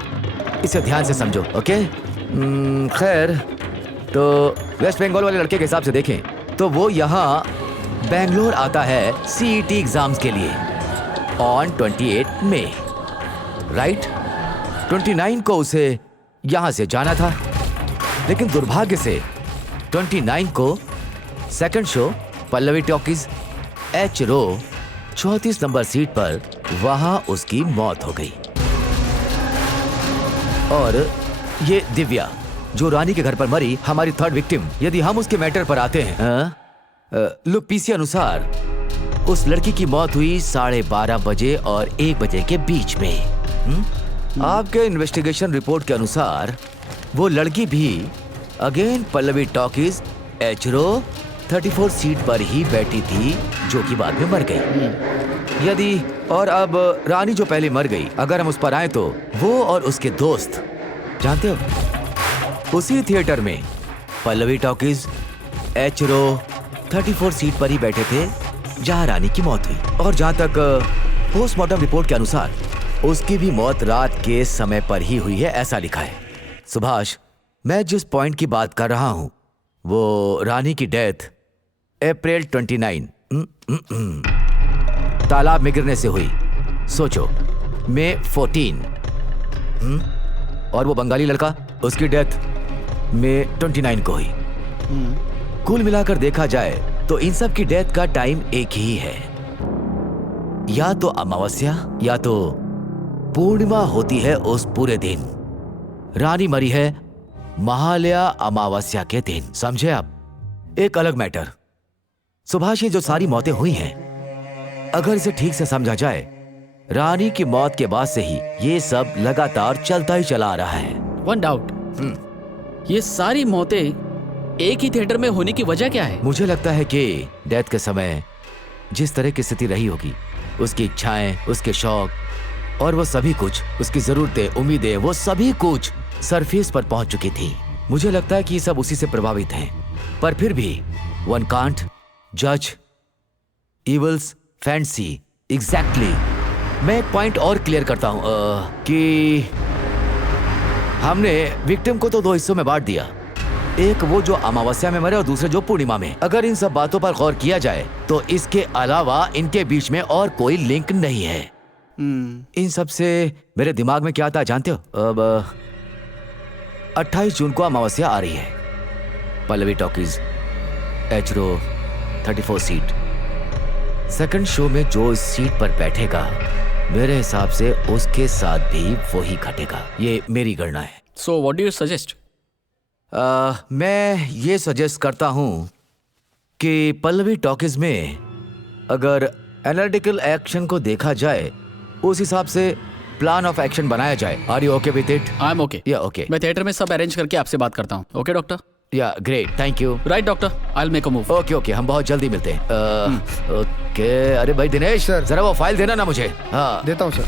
इसे ध्यान से समझो, ओके? खैर, तो वेस्ट बंगाल वाले लड़के के हिसाब से देखें तो वो यहाँ बेंगलोर आता है CET एग्जाम्स के लिए ऑन 28 मई, राइट? 29 को उसे यहाँ से जाना था, लेकिन दुर्भाग्य से 29 को second show Pallavi talkies, H row 34 number seat पर वहां उसकी मौत हो गई। और ये दिव्या जो रानी के घर पर मरी, हमारी थर्ड विक्टिम, यदि हम उसके मैटर पर आते हैं, लुक पीसी अनुसार उस लड़की की मौत हुई 12:30 बजे और 1 बजे के बीच में। आपके इन्वेस्टिगेशन रिपोर्ट के अनुसार वो लड़की भी again Pallavi talkies, H row 34 seat पर ही बैठी थी, जो कि बाद में मर गई। यदि और अब रानी जो पहले मर गई, अगर हम उस पर आए तो वो और उसके दोस्त, जानते हो, उसी थिएटर में Pallavi talkies, H row 34 seat पर ही बैठे थे जहां रानी की मौत हुई। और जहां तक पोस्टमार्टम रिपोर्ट के अनुसार उसकी भी मौत रात के समय पर ही हुई है, ऐसा लिखा है। सुभाष, मैं जिस पॉइंट की बात कर रहा हूं वो रानी की डेथ अप्रैल 29 तालाब में गिरने से हुई। सोचो, मई 14 और वो बंगाली लड़का, उसकी डेथ मई 29 को हुई। कुल मिलाकर देखा जाए तो इन सब की डेथ का टाइम एक ही है, या तो अमावस्या या तो पूर्णिमा होती है उस पूरे दिन। रानी मरी है महालया अमावस्या के दिन, समझे आप? एक अलग मैटर सुभाष, ये जो सारी मौतें हुई हैं, अगर इसे ठीक से समझा जाए, रानी की मौत के बाद से ही ये सब लगातार चलता ही चला आ रहा है। वन डाउट, ये सारी मौतें एक ही थिएटर में होने की वजह क्या है? मुझे लगता है कि डेथ के समय जिस तरह की स्थिति रही होगी, उसकी इच्छाएं, उसके शौक और वो सभी कुछ, उसकी जरूरतें, उम्मीदें, वो सभी कुछ सरफेस पर पहुंच चुकी थी। मुझे लगता है कि ये सब उसी से प्रभावित हैं, पर फिर भी वन कांट जज इवल्स फैंसी। एग्जैक्टली। मैं एक पॉइंट और क्लियर करता हूं कि हमने विक्टिम को तो 2 हिस्सों में बांट दिया, एक वो जो अमावस्या में मरे और दूसरे जो पूर्णिमा में। अगर इन सब बातों पर गौर किया जाए तो इसके अलावा इनके बीच में और कोई लिंक नहीं है। इन सब से मेरे दिमाग में क्या आता है जानते हो? अब 28 जून को अमावस्या आ रही है। Pallavi talkies, H row 34 seat. Second show में जो इस सीट पर बैठेगा, मेरे हिसाब से उसके साथ भी वही घटेगा। ये मेरी गणना है। So what do you suggest? मैं ये सजेस्ट करता हूं कि पल्लवी टॉकीज में अगर एनालिटिकल एक्शन को देखा जाए, उस हिसाब से प्लान ऑफ एक्शन बनाया जाए। Are you okay with it? I am okay. Yeah okay. मैं थिएटर में सब अरेंज करके आपसे बात करता हूँ। Okay doctor? Yeah great, thank you. Right doctor, I will make a move. Okay okay, हम बहुत जल्दी मिलते हैं। ओके। अरे भाई दिनेश, जरा वो फाइल देना ना मुझे। हाँ देता हूँ सर।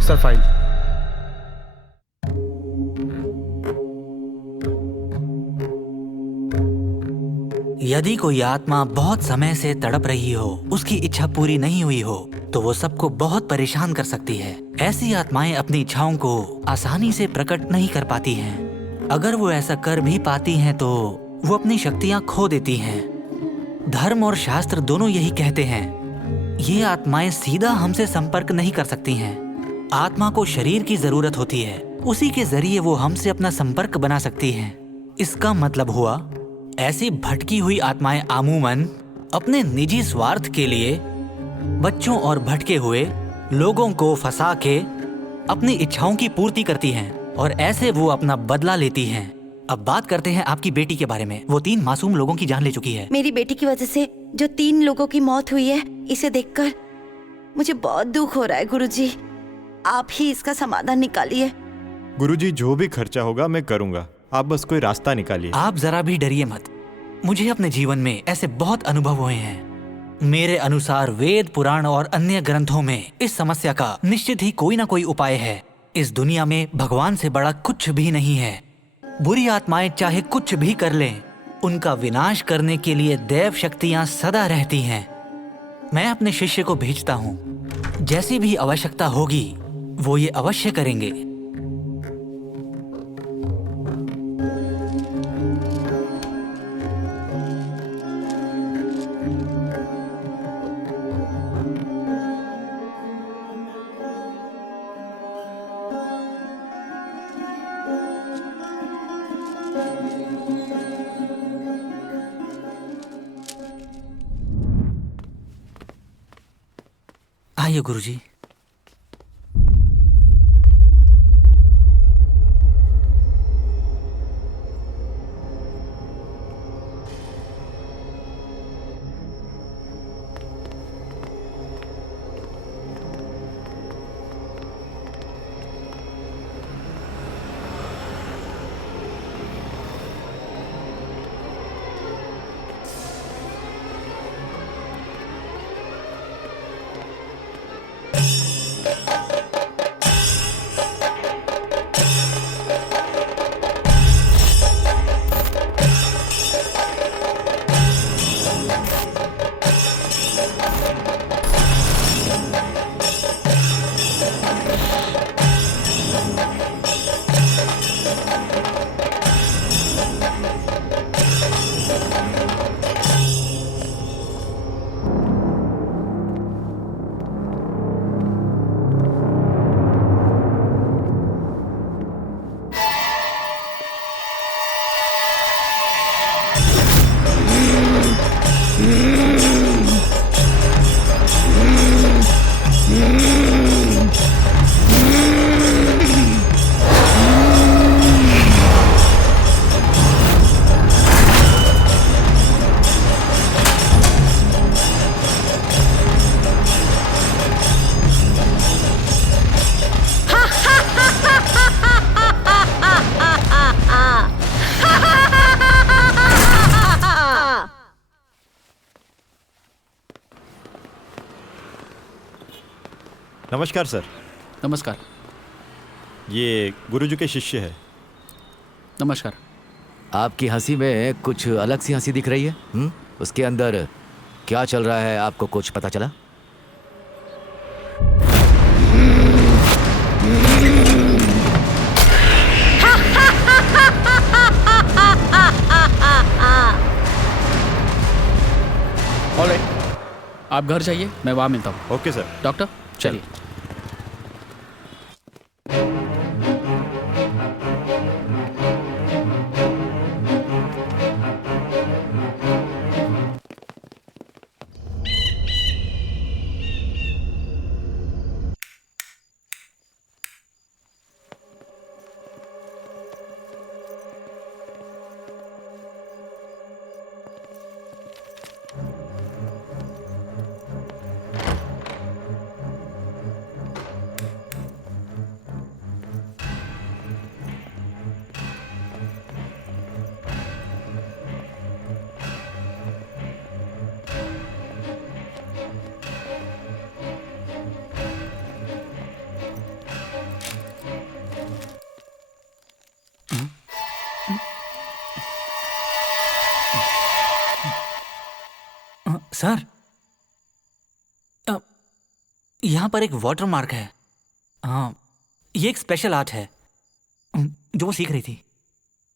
Sir file. यदि कोई आत्मा बहुत समय से तड़प रही हो, उसकी इच्छा पूरी नहीं हुई हो, तो वो सबको बहुत परेशान कर सकती है। ऐसी आत्माएं अपनी इच्छाओं को आसानी से प्रकट नहीं कर पाती हैं। अगर वो ऐसा कर भी पाती हैं तो वो अपनी शक्तियां खो देती हैं। धर्म और शास्त्र दोनों यही कहते हैं। ये आत्माएं सीधा हमसे संपर्क नहीं कर सकती हैं। आत्मा को शरीर की जरूरत होती है, उसी के जरिए वो हमसे अपना संपर्क बना सकती हैं। इसका मतलब हुआ, ऐसी भटकी हुई आत्माएं अमूमन अपने निजी स्वार्थ के लिए बच्चों और भटके हुए लोगों को फंसा के अपनी इच्छाओं की पूर्ति करती हैं, और ऐसे वो अपना बदला लेती हैं। अब बात करते हैं आपकी बेटी के बारे में। वो 3 मासूम लोगों की जान ले चुकी है। मेरी बेटी की वजह से जो 3 लोगों की मौत हुई है, इसे देखकर मुझे बहुत दुख हो रहा है गुरुजी। आप ही इसका समाधान निकालिए। गुरुजी, जो भी खर्चा होगा मैं करूंगा, आप बस कोई रास्ता निकालिए। आप जरा भी डरिए मत। मुझे अपने जीवन में ऐसे बहुत अनुभव हुए हैं। मेरे अनुसार वेद, पुराण और अन्य ग्रंथों में इस समस्या का निश्चित ही कोई ना कोई उपाय है। इस दुनिया में भगवान से बड़ा कुछ भी नहीं है। बुरी आत्माएं चाहे कुछ भी कर लें, उनका विनाश करने के लिए दैव शक्तियां सदा रहती हैं। मैं अपने शिष्य को भेजता हूँ, जैसी भी आवश्यकता होगी वो ये अवश्य करेंगे। आइए गुरुजी। नमस्कार सर। नमस्कार। ये गुरुजी के शिष्य है। नमस्कार। आपकी हंसी में कुछ अलग सी हंसी दिख रही है। उसके अंदर क्या चल रहा है, आपको कुछ पता चला? ऑलराइट, आप घर जाइए, मैं वहाँ मिलता हूँ। Okay sir. डॉक्टर चलिए। सर, यहाँ पर एक वाटर मार्क है। हाँ, ये एक स्पेशल आर्ट है जो वो सीख रही थी,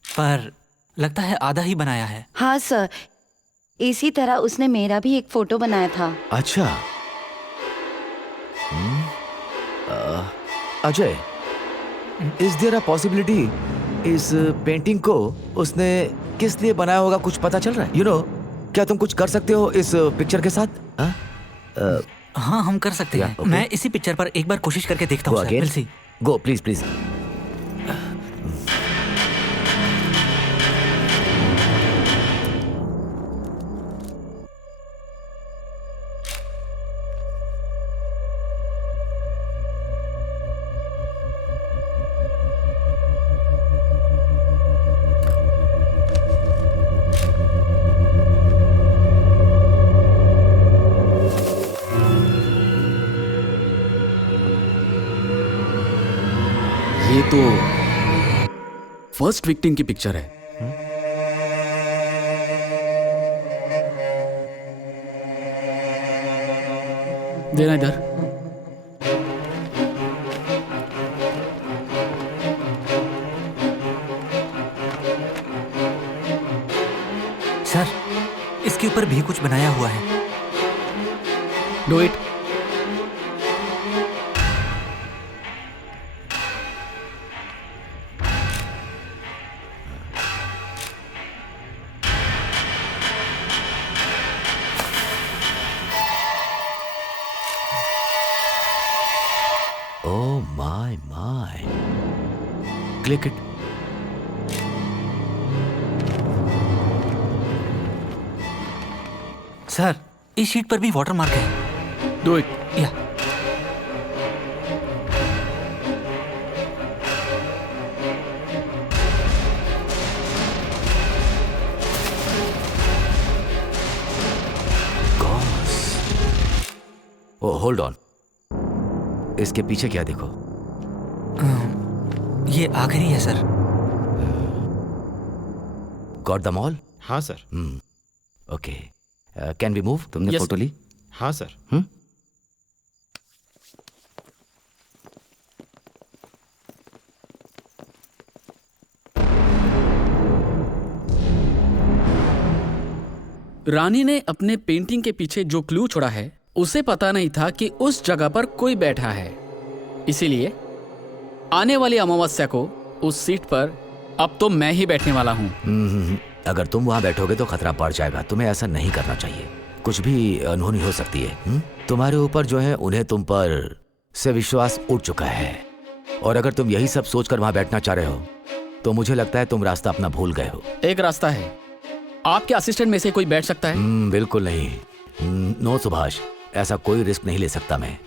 पर लगता है आधा ही बनाया है। हाँ सर, इसी तरह उसने मेरा भी एक फोटो बनाया था। अच्छा। Ajay, is there a possibility इस पेंटिंग को उसने किस लिए बनाया होगा, कुछ पता चल रहा है? यू नो, क्या तुम कुछ कर सकते हो इस पिक्चर के साथ? हाँ, हम कर सकते हैं। okay. मैं इसी पिक्चर पर एक बार कोशिश करके देखता हूँ। Go please please. First victim की पिक्चर है। देना इधर। सर, इसके ऊपर भी कुछ बनाया हुआ है। Do it. Oh my. Click it. Sir, इस शीट पर भी वाटर मार्क है। Do it. या। ओह होल्ड ऑन, इसके पीछे क्या देखो? ये आखिरी है सर। Got the mall? हाँ sir. Okay, can we move? तुमने Yes. फोटो ली? हाँ सर। रानी ने अपने पेंटिंग के पीछे जो क्लू छोड़ा है उसे पता नहीं था कि उस जगह पर कोई बैठा है, इसीलिए आने वाली अमावस्या को उस सीट पर अब तो मैं ही बैठने वाला हूँ। अगर तुम वहां बैठोगे तो खतरा बढ़ जाएगा। तुम्हें ऐसा नहीं करना चाहिए। कुछ भी अनहोनी हो सकती है। तुम्हारे ऊपर जो है उन्हें तुम पर से विश्वास उठ चुका है, और अगर तुम यही सब सोचकर वहां बैठना चाह रहे हो तो मुझे लगता है तुम रास्ता अपना भूल गए हो। एक रास्ता है, आपके असिस्टेंट में से कोई बैठ सकता है? बिल्कुल नहीं। नो सुभाष, ऐसा कोई रिस्क नहीं ले सकता मैं।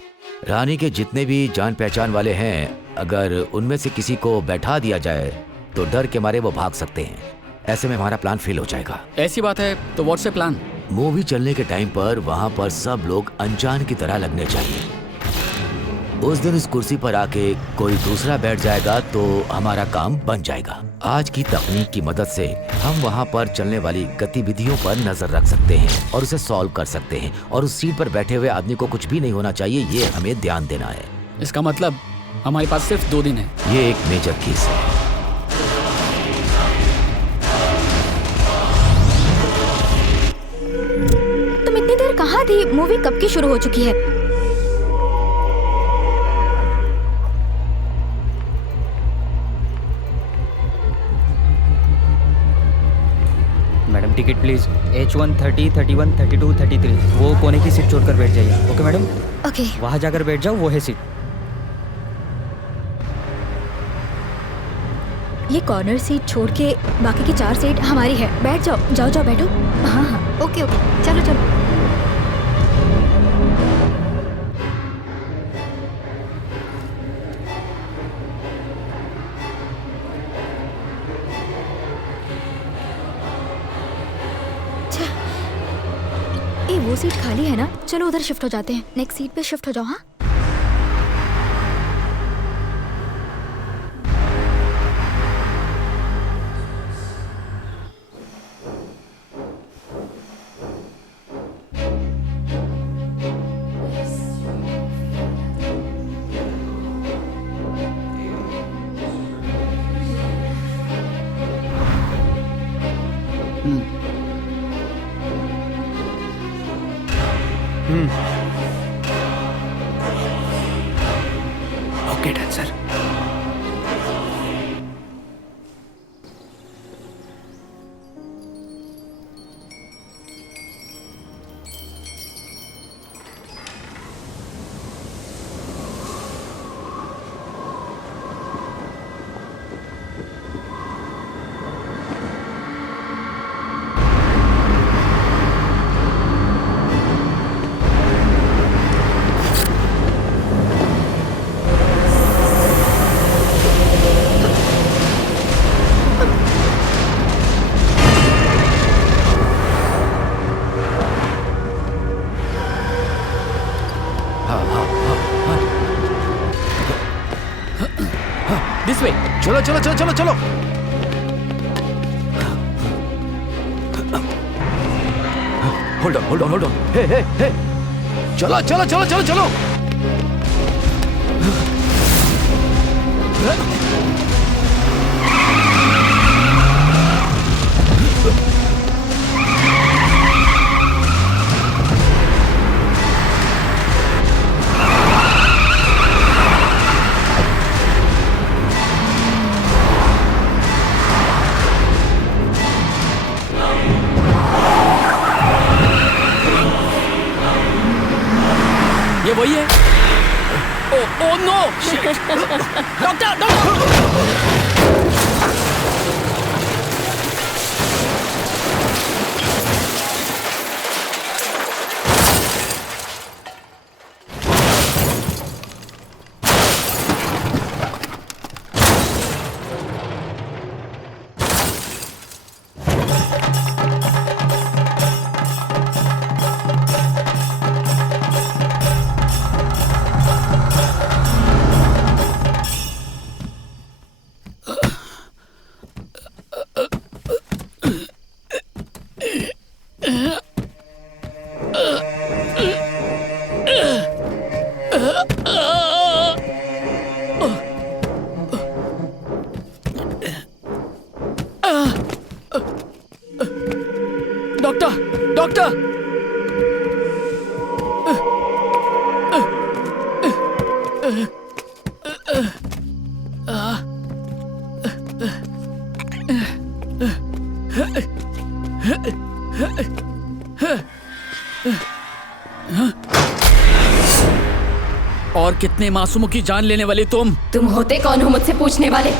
रानी के जितने भी जान पहचान वाले हैं, अगर उनमें से किसी को बैठा दिया जाए तो डर के मारे वो भाग सकते हैं। ऐसे में हमारा प्लान फेल हो जाएगा। ऐसी बात है तो व्हाट्स ए प्लान? मूवी चलने के टाइम पर वहां पर सब लोग अनजान की तरह लगने चाहिए। उस दिन इस कुर्सी पर आके कोई दूसरा बैठ जाएगा तो हमारा काम बन जाएगा। आज की तकनीक की मदद से हम वहां पर चलने वाली गतिविधियों पर नजर रख सकते हैं और उसे सॉल्व कर सकते हैं, और उस सीट पर बैठे हुए आदमी को कुछ भी नहीं होना चाहिए, ये हमें ध्यान देना है। इसका मतलब हमारे पास सिर्फ 2 दिन है। ये एक मेजर केस है। तुम इतनी देर कहाँ थी? मूवी कब की शुरू हो चुकी है? Madam ticket please. H1 30 31 32 33 वो कोने की सीट छोड़कर बैठ जाइए। Okay madam? ओके। वहाँ जाकर बैठ जाओ, वो है सीट। ये कॉर्नर सीट छोड़ के बाकी की 4 सीट हमारी है। बैठ जाओ, जाओ जाओ बैठो। हाँ हाँ ओके ओके, चलो चलो। ये वो सीट खाली है ना? चलो उधर शिफ्ट हो जाते हैं। नेक्स्ट सीट पे शिफ्ट हो जाओ। हाँ okay done sir. This way. चलो चलो चलो चलो चलो। होल्ड ऑन हे चलो चलो चलो चलो चलो ये वही है। ओ नो डॉक्टर डॉक्टर और कितने मासूमों की जान लेने वाले तुम होते कौन हो मुझसे पूछने वाले?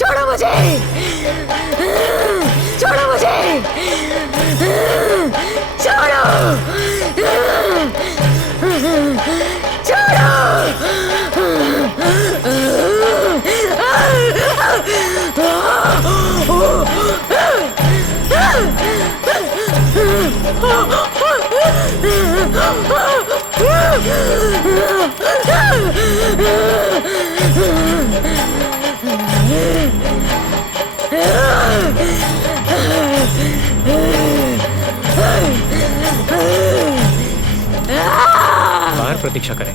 छोड़ो मुझे, छोड़ो मुझे, छोड़ो, बाहर प्रतीक्षा करें।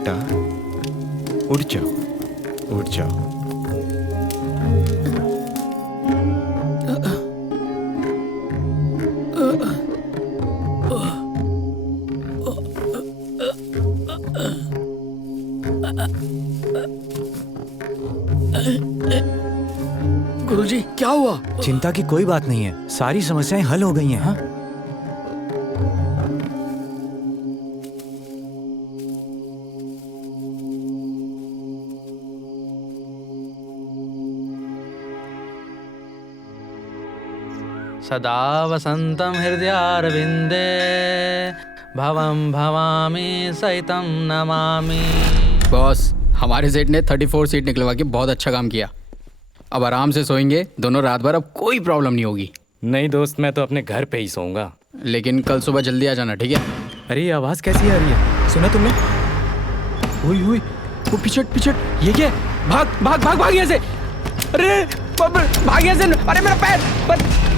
बेटा उठ जाओ उठ जाओ। गुरुजी क्या हुआ? चिंता की कोई बात नहीं है, सारी समस्याएं हल हो गई हैं। हाँ सदा वसंतम हृदयारविंदे भवम भवामी सहितम नमामि। बॉस, हमारे सेठ ने 34 सीट निकलवा के बहुत अच्छा काम किया। अब आराम से सोएंगे दोनों रात भर, अब कोई प्रॉब्लम नहीं होगी। नहीं दोस्त, मैं तो अपने घर पे ही सोऊंगा। लेकिन कल सुबह जल्दी आ जाना, ठीक है? अरे ये आवाज कैसी आ रही है? सुना तुमने? ओए ओए, वो पिछट पिछट, ये क्या? भाग भाग भाग भाग यहाँ से! अरे भाग यहाँ से! अरे मेरा पैर!